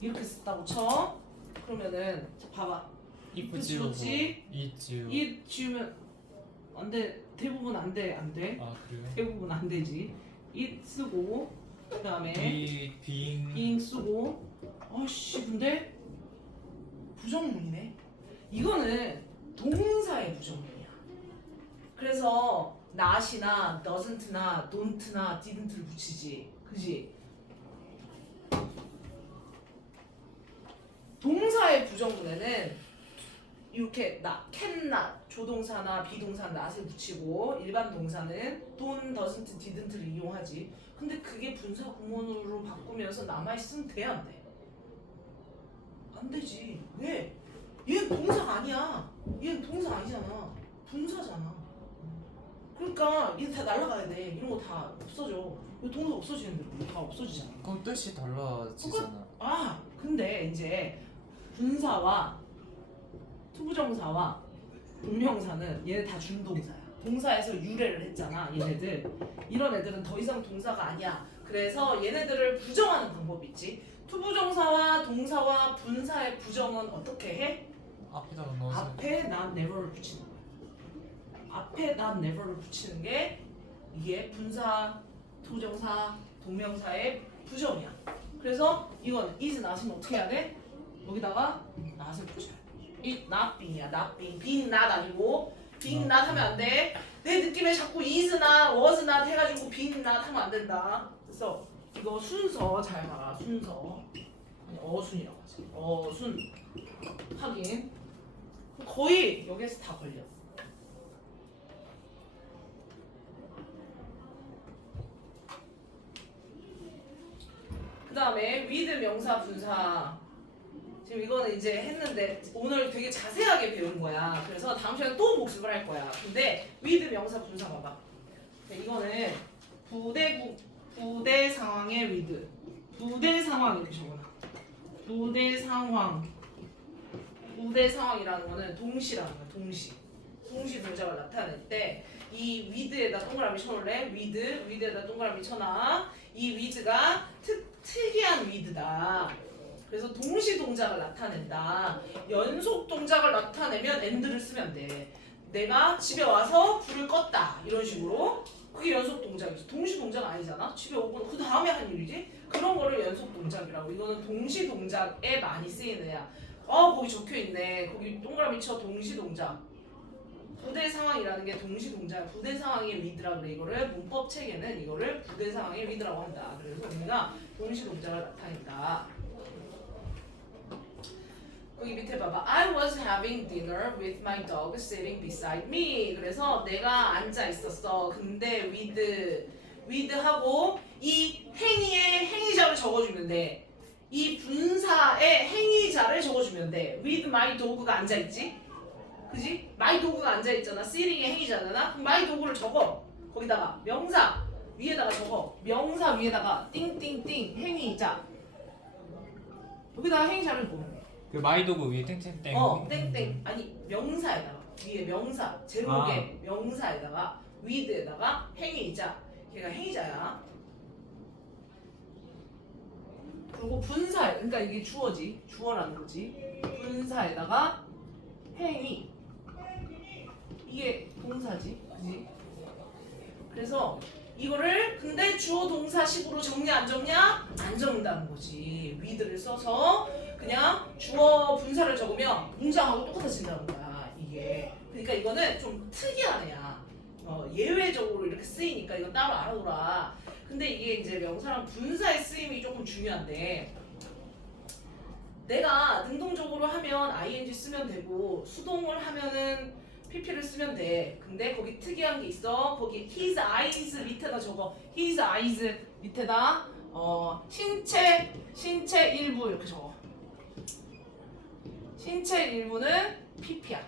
이렇게 썼다고 쳐. 그러면은 봐봐. if 지우고 지웠지? it 지우고 it 지우면 안 돼. 대부분 안 돼. 아 그래요? 대부분 안 되지. it 쓰고 그 다음에 being being 쓰고 아씨 근데 부정문이네. 이거는 동사의 부정문이야. 그래서 not이나 doesn't나 don't나 didn't를 붙이지. 그지? 동사의 부정문에는 이렇게 cannot 조동사나 비동사 not을 붙이고 일반 동사는 don't, doesn't, didn't를 이용하지. 근데 그게 분사 구문으로 바꾸면서 남아있으면 돼 안 돼? 안 되지. 왜? 얘는 동사가 아니야. 얘는 동사 아니잖아. 분사잖아. 그러니까 얘 다 날라가야 돼. 이런 거 다 없어져. 이거 동사 없어지는데 이거 다 없어지잖아. 그럼 뜻이 달라지잖아. 근데 이제 분사와 투부정사와 동명사는 얘네 다 준동사야. 동사에서 유래를 했잖아. 얘네들 이런 애들은 더 이상 동사가 아니야. 그래서 얘네들을 부정하는 방법이 있지. 투부정사와 동사와 분사의 부정은 어떻게 해? 앞에다 넣어서 앞에 not never를 붙이는 거야. 앞에 not never를 붙이는 게 이게 분사, 투부정사, 동명사의 부정이야. 그래서 이건 is not은 어떻게 해야 돼? 여기다가 not을 붙여야 돼. it not being이야. not being. being not 아니고 being not 하면 안 돼. 내 느낌에 자꾸 is not, was not 해가지고 being not 하면 안 된다. 그래서 이거 순서 잘 봐라. 순서. 아니 어순이라고 하지. 어순 확인. 거의 여기에서 다 걸려. 그 다음에 with 명사 분사. 지금 이거는 이제 했는데 오늘 되게 자세하게 배운 거야. 그래서 다음 시간에 또 복습을 할 거야. 근데 with 명사 분사 봐봐. 이거는 부대 상황의 with. 부대 상황 이렇게 적어놔. 부대 상황이라는 거는 동시라는 거야. 동시 동작을 나타낼 때 이 with에다 동그라미 쳐놓을래? with에다 동그라미 쳐놔. 이 with가 특이한 with다. 그래서 동시 동작을 나타낸다. 연속 동작을 나타내면 and를 쓰면 돼. 내가 집에 와서 불을 껐다. 이런 식으로. 그게 연속 동작이지. 동시 동작 아니잖아. 집에 오고 그 다음에 한 일이지. 그런 거를 연속 동작이라고. 이거는 동시 동작에 많이 쓰이는 애야. 거기 적혀있네. 거기 동그라미 쳐 동시 동작. 부대 상황이라는 게 동시 동작 부대 상황의 with라 그래. 이거를 문법 책에는 이거를 부대 상황의 with라고 한다. 그래서 우리가 동시 동작을 나타낸다. 여기 밑에 봐봐. I was having dinner with my dog sitting beside me. 그래서 내가 앉아 있었어. 근데 with 하고 이 행위의 행위자를 적어주면 돼. 이 분사의 행위자를 적어주면 돼. with my dog가 앉아 있지? 그지? my dog가 앉아 있잖아. sitting의 행위자잖아. 그럼 my dog를 적어. 거기다가 명사 위에다가 적어. 명사 위에다가 띵띵띵 행위자. 여기다가 행위자를 적어. 그 마이도구 위에 땡땡땡. 땡땡. 아니 명사에다가 위에 명사 제목에 명사에다가 with에다가 행위자. 걔가 행위자야. 그리고 분사에 그러니까 이게 주어지. 주어라는 거지. 분사에다가 행위. 이게 동사지. 그지? 그래서 이거를 근데 주어 동사식으로 정리 안 정리야? 안 적는다는 거지. with를 써서 그냥 주어 분사를 적으면 문장하고 똑같아진다는 거야. 이게. 그러니까 이거는 좀 특이한 애야. 예외적으로 이렇게 쓰이니까 이건 따로 알아둬라. 근데 이게 이제 명사랑 분사의 쓰임이 조금 중요한데 내가 능동적으로 하면 ing 쓰면 되고 수동을 하면은 pp를 쓰면 돼. 근데 거기 특이한 게 있어. 거기 his eyes 밑에다 적어. his eyes 밑에다 신체 일부 이렇게 적어. 신체 일부는 pp야.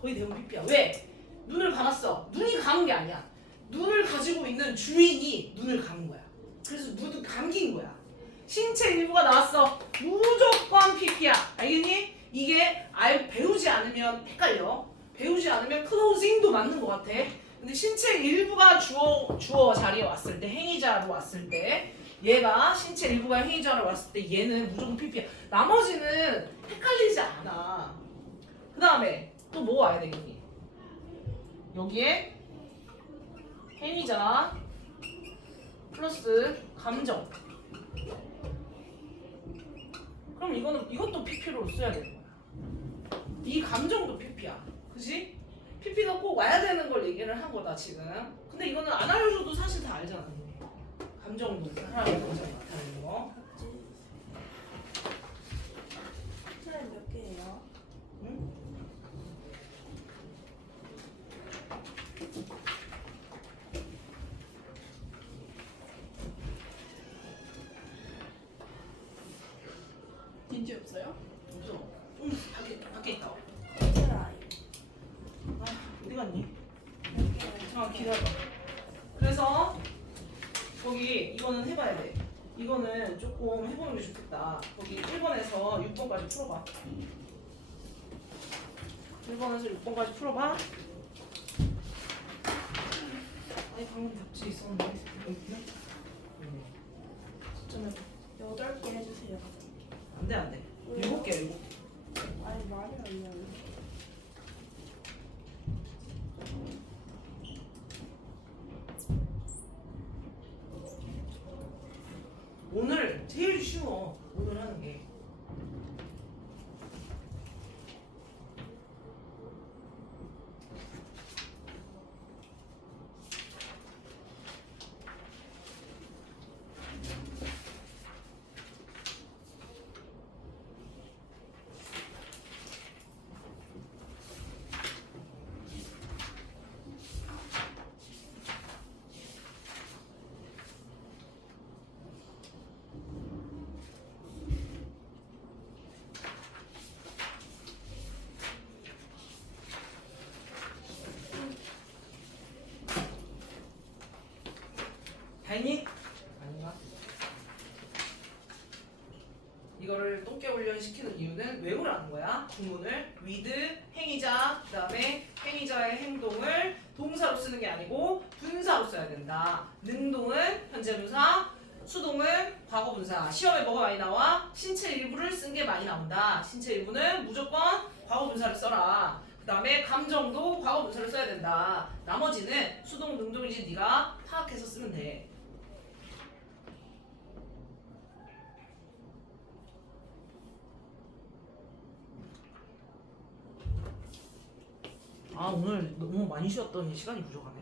거의 대부분 pp야. 왜? 눈을 감았어. 눈이 감은 게 아니야. 눈을 가지고 있는 주인이 눈을 감은 거야. 그래서 눈도 감긴 거야. 신체 일부가 나왔어. 무조건 pp야. 알겠니? 이게 배우지 않으면 헷갈려. 배우지 않으면 closing도 맞는 것 같아. 근데 신체 일부가 주어 자리에 왔을 때 행위자로 왔을 때 얘가 신체 일부가 행위자로 왔을 때 얘는 무조건 pp야. 나머지는 헷갈리지 않아. 그 다음에 또 뭐 와야 되겠니? 여기에 행위자 플러스 감정. 그럼 이것도 pp로 써야 되는 거야. 이 감정도 pp야. 그지? pp가 꼭 와야 되는 걸 얘기를 한 거다 지금. 근데 이거는 안 알려줘도 사실 다 알잖아. 감정도 사람의 감정이 나타내는 거. 틀에 몇 개예요? 응? 딘지 없어요? 없어. 좀 밖에 있다. 틀아이 어디 갔니? 몇 개예요? 잠깐 기다려봐. 그래서 거기 이거는 해봐야 돼. 이거는 조금 해보는 게 좋겠다. 거기 1번에서 6번까지 풀어봐. 1번에서 6번까지 풀어봐. 아니 방금 답지 있었는데 이거 있나? 숫자는 8개 해주세요. 안돼 안돼. 7개 7개. 아니 말이 안 나네. 오늘 제일 쉬워. 오늘 하는 게. 다행히 아닌가? 이거를 똥개 훈련 시키는 이유는 외우라는 거야. 구문을 with 행위자 그다음에 행위자의 행동을 동사로 쓰는 게 아니고 분사로 써야 된다. 능동은 현재분사, 수동은 과거분사. 시험에 뭐가 많이 나와? 신체 일부를 쓴 게 많이 나온다. 신체 일부는 무조건 과거분사를 써라. 그 다음에 감정도 과거분사를 써야 된다. 나머지는 수동, 능동이지 네가 파악해서 쓰면 돼. 아 오늘 너무 많이 쉬었더니 시간이 부족하네.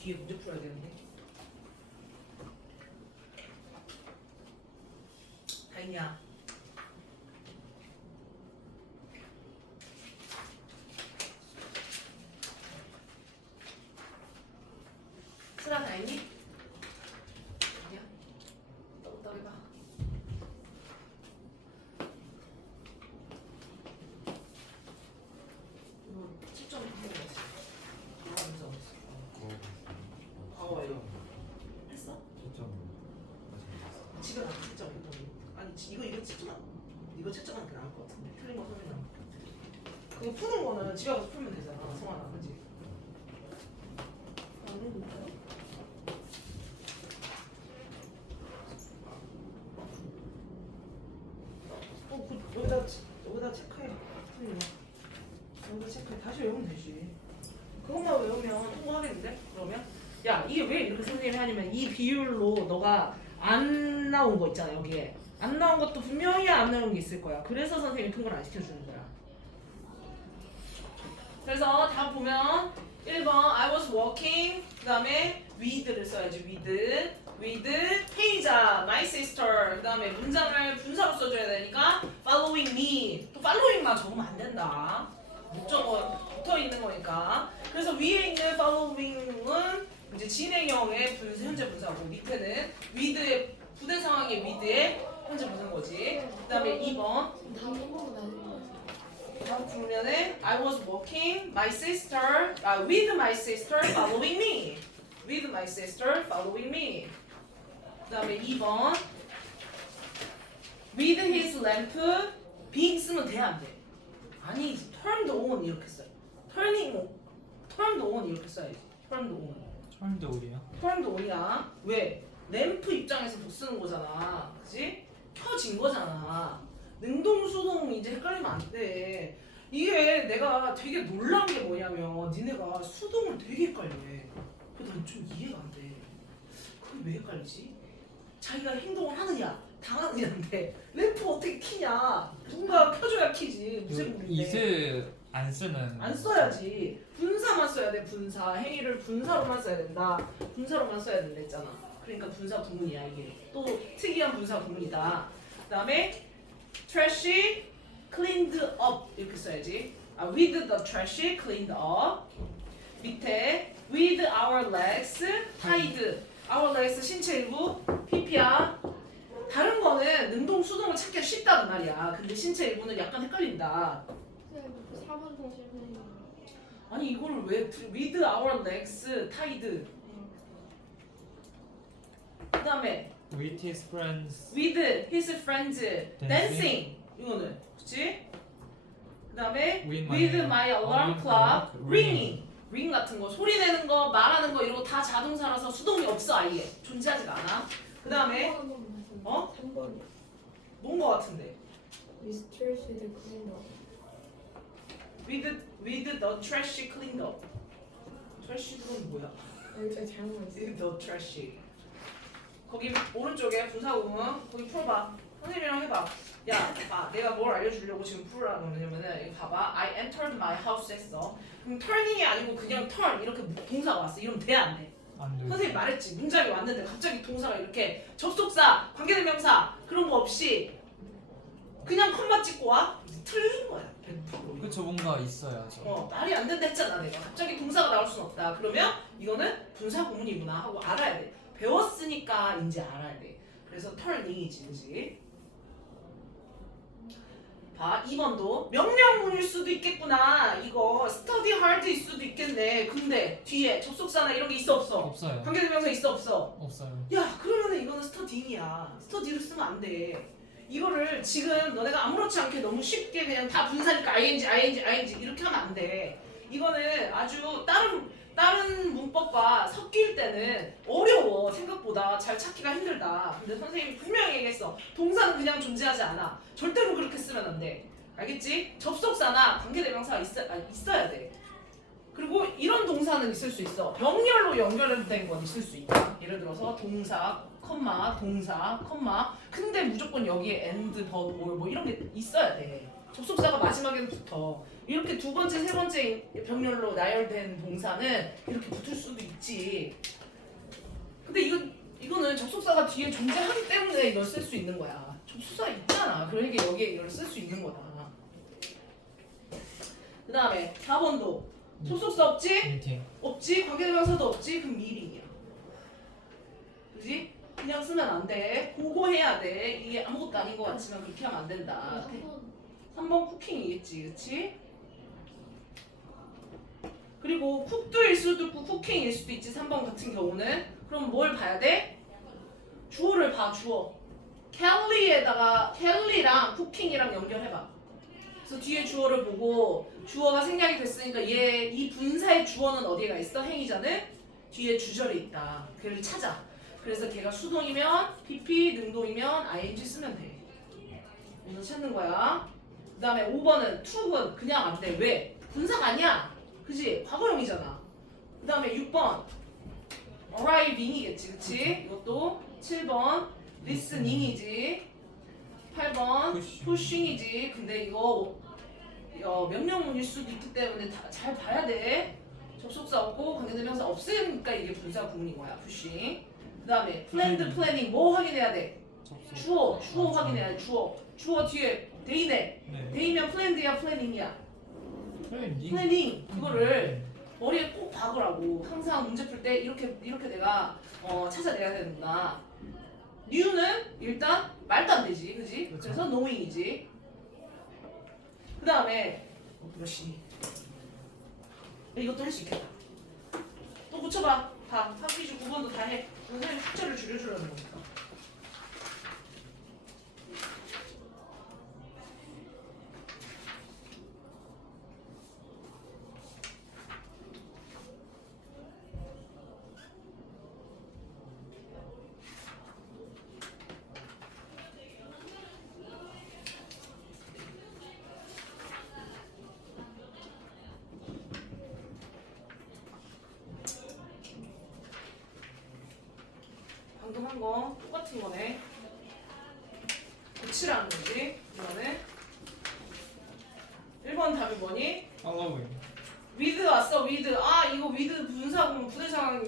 뒤에 문제 풀어야 되는데. 다 있냐? 쓰라 다 있니? 아니야? 떡떡 해봐. 이거 7점 한번 했어. 과거 어딨어? 과거 이거 했어? 집에 가서 7점 했더니 아니 이거 7점 이거 7점 하는 게 나을 것 같은데 틀린 거 설명. 그거 푸는 거는 집에 가서 풀면 되잖아, 성환아, 그지? 아닌데요? 여기다 체크해. 틀린 거. 여기다 체크해. 다시 외우면 되지. 그것만 외우면 통과하겠는데? 그러면? 야, 이게 왜 이렇게 선생님이 하냐면 이 비율로 너가 안 나온 거 있잖아, 여기에. 안 나온 것도 분명히 안 나온 게 있을 거야. 그래서 선생님이 통과를 안 시켜주는 거야. 그래서 다 보면 1번 I was walking, 그 다음에 with를 써야지. with 페이자 my sister, 그 다음에 문장을 분사로 써줘야 되니까 following me. 또 following만 적으면 안 된다. 목적어 붙어 있는 거니까. 그래서 위에 있는 following은 이제 진행형의 현재 분사고, 밑에는 with의 부대 상황의 with의 현재 분사인 거지. 그 다음에 2번 다음 부르면은 I was walking my sister with my sister following me. with my sister following me. 그다음에 2번 with his lamp being 쓰면 돼 안 돼? 아니 turned on 이렇게 써요. turned on 이렇게 써야지. turned on. 처음도 우리야. turned on이야. 왜? 램프 입장에서 못 쓰는 거잖아. 그지? 켜진 거잖아. 능동 수동 이제 헷갈리면 안 돼. 이게 내가 되게 놀란 게 뭐냐면 니네가 수동을 되게 헷갈려. 그래서 난 좀 이해가 안 돼. 그게 왜 헷갈리지? 자기가 행동을 하느냐 당하느냐인데 램프 어떻게 키냐? 누군가 켜줘야 키지. 무슨 물인데. 이스 안 쓰는. 안 써야지. 분사만 써야 돼. 분사. 행위를 분사로만 써야 된다. 분사로만 써야 된다 했잖아. 그러니까 분사 구문이야 이게. 또 특이한 분사 구문이다. 그다음에 trash cleaned up 이렇게 써야지. with the trash cleaned up. 밑에 with our legs tied. our legs 신체 일부 PP야. 다른 거는 능동 수동을 찾기가 쉽다는 말이야. 근데 신체 일부는 약간 헷갈린다. 선생님, 4번 다시 해주세요. 아니 이거를 왜 with our legs tied. 그다음에 With his friends. with his friends dancing. 이거는 그렇지? 그다음에 with my alarm clock ringing. ring 같은 거 소리 내는 거 말하는 거 이런 거 다 자동사라서 수동이 없어. 아예 존재하지가 않아. 그다음에 어? 3번이요. 뭔 거 같은데 Mistress with cleaner. with the trash cleaned up. trash 그건 뭐야? 여기가 잘못했어요. with the trash. 거기 오른쪽에 분사구문 거기 풀어봐. 선생님이랑 해봐. 야, 봐. 내가 뭘 알려주려고 지금 풀으라고 그러냐면은 이거 봐봐. I entered my house 했어. 그럼 turning이 아니고 그냥 turn 이렇게 동사가 왔어. 이러면 돼 안 돼? 안 돼. 선생님 말했지. 문장이 왔는데 갑자기 동사가 이렇게 접속사, 관계대명사 그런 거 없이 그냥 컴마 찍고 와? 틀린 거야. 100%. 그쵸, 뭔가 있어야죠. 말이 안 된다 했잖아 내가. 갑자기 동사가 나올 순 없다. 그러면 이거는 분사 구문이구나 하고 알아야 돼. 배웠으니까 이제 알아야 돼. 그래서 turning이지, 그지? 봐, 2번도 명령문일 수도 있겠구나. 이거 study hard일 수도 있겠네. 근데 뒤에 접속사나 이런 게 있어 없어? 없어요. 관계대명사 있어 없어? 없어요. 야, 그러면은 이거는 studying이야. study로 쓰면 안 돼. 이거를 지금 너네가 아무렇지 않게 너무 쉽게 그냥 다 분사니까 ing 이렇게 하면 안 돼. 이거는 아주 다른 문법과 섞일 때는 어려워. 생각보다 잘 찾기가 힘들다. 근데 선생님이 분명히 얘기했어. 동사는 그냥 존재하지 않아. 절대로 그렇게 쓰면 안 돼. 알겠지? 접속사나 관계대명사가 있어야 돼. 그리고 이런 동사는 있을 수 있어. 병렬로 연결된 건 있을 수 있다. 예를 들어서 동사, 컴마, 동사, 컴마. 근데 무조건 여기에 and, but, or 뭐 이런 게 있어야 돼. 접속사가 마지막에는 붙어. 이렇게 두 번째, 세 번째 병렬로 나열된 동사는 이렇게 붙을 수도 있지. 근데 이거는 접속사가 뒤에 존재하기 때문에 이걸 쓸 수 있는 거야. 접속사 있잖아. 그러니까 여기에 이걸 쓸 수 있는 거다. 그 다음에 4번도 접속사 없지? 미팅. 없지? 관계대명사도 없지? 그럼 미링이야. 그지? 그냥 쓰면 안 돼. 그거 해야 돼. 이게 아무것도 아닌 것 같지만 그렇게 하면 안 된다. 3번 쿠킹이겠지, 그치? 그리고 쿡도일 수도 있고 쿠킹일 수도 있지, 3번 같은 경우는. 그럼 뭘 봐야 돼? 주어를 봐, 주어. 켈리랑 쿠킹이랑 연결해봐. 그래서 뒤에 주어를 보고 주어가 생략이 됐으니까 이 분사의 주어는 어디가 있어? 행위자는 뒤에 주절이 있다. 걔를 찾아. 그래서 걔가 수동이면 PP, 능동이면 ing 쓰면 돼. 그래서 찾는 거야. 그 다음에 5번은 to는 그냥 안 돼. 왜? 분사가 아니야. 그지? 과거형이잖아. 그 다음에 6번 arriving이겠지. 그치? 이것도 7번 listening이지. 8번 pushing이지. 근데 이거 명령문일 수도 있기 때문에 잘 봐야 돼. 접속사 없고 관계대명사 없으니까 이게 분사 구문인 거야. pushing. 그 다음에 planned, planning 뭐 확인해야 돼? 주어 확인해야 돼. 주어 뒤에 데이네. 네. 데이면 planned야 planning이야? 플래닝. 플래닝. 그거를 머리에 꼭 박으라고. 항상 문제 풀 때 이렇게 내가 찾아내야 되는구나. new는 일단 말도 안 되지, 그지? 그렇죠. 그래서 knowing이지. 그 다음에 그렇지. 이것도 할 수 있겠다. 또 고쳐봐. 다 퀴즈 9번도 다 해. 선생님 숫자를 줄여주려는 거니까. 방금 한 거 똑같은 거네. 고치라는 거지. 이거는 1번 답이 뭐니? following. with 왔어. with. 아 이거 with 분사구문 부대상황의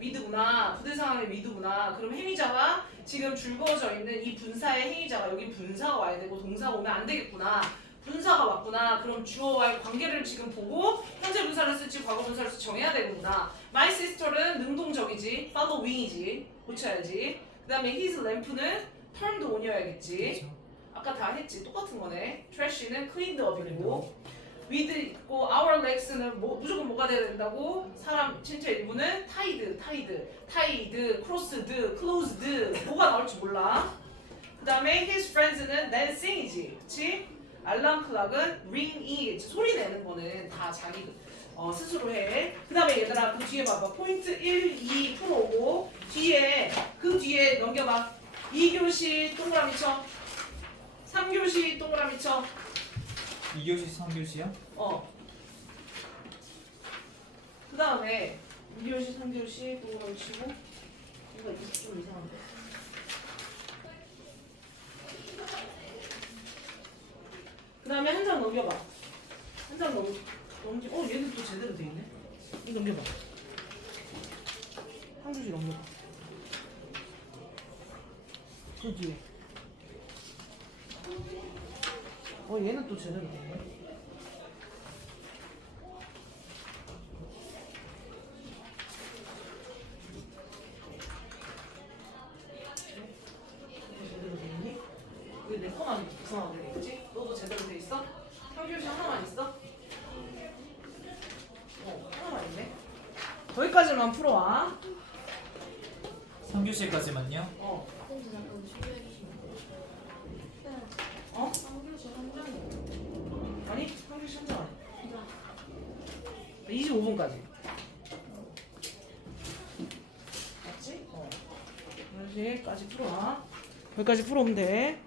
with구나. 부대상황의 with구나. 그럼 행위자가 지금 줄거져 있는 이 분사의 행위자가 여기 분사가 와야 되고 동사가 오면 안 되겠구나. 분사가 왔구나. 그럼 주어와의 관계를 지금 보고 현재 분사를 쓸지 과거 분사를 쓸지 정해야 되는구나. My sister는 능동적이지. following이지. 고쳐야지. 그 다음에 his lamp는 turned on이어야겠지. 그렇죠. 아까 다 했지. 똑같은 거네. trash는 cleaned up이고 with 있고 our legs는 무조건 뭐가 돼야 된다고? 사람 신체 일부는 tied, crossed, closed 뭐가 나올지 몰라. 그 다음에 his friends는 dancing이지. 그치? 알람 클락은 ring이겠지. 소리 내는 거는 다 자기 스스로 해. 그 다음에 얘들아 그 뒤에 봐봐. 포인트 1, 2 풀어오고 그 뒤에 넘겨봐. 2교시 동그라미 쳐. 3교시 동그라미 쳐. 2교시 3교시요? 그 다음에 2교시 3교시 동그라미 치고 이거 좀 이상한데. 그 다음에 한 장 넘겨봐. 한 장 얘는 또 제대로 돼 있네. 이거 넘겨봐. 한 교시 넘겨봐. 그 뒤에. 얘는 또 제대로 돼 있네. 제대로 돼 있니? 왜 내 거만 이상하게 돼 있지? 너도 제대로 돼 있어? 평균시 하나만 있어? 하나만 있네. 거기까지만 풀어와. 3교시까지만요? 근데 약간 신기하시네. 어? 3교시 한 장이에요. 아니, 평균시 한 장 아니야. 25분까지. 맞지? 10시까지 풀어와. 거기까지 풀어오면 돼.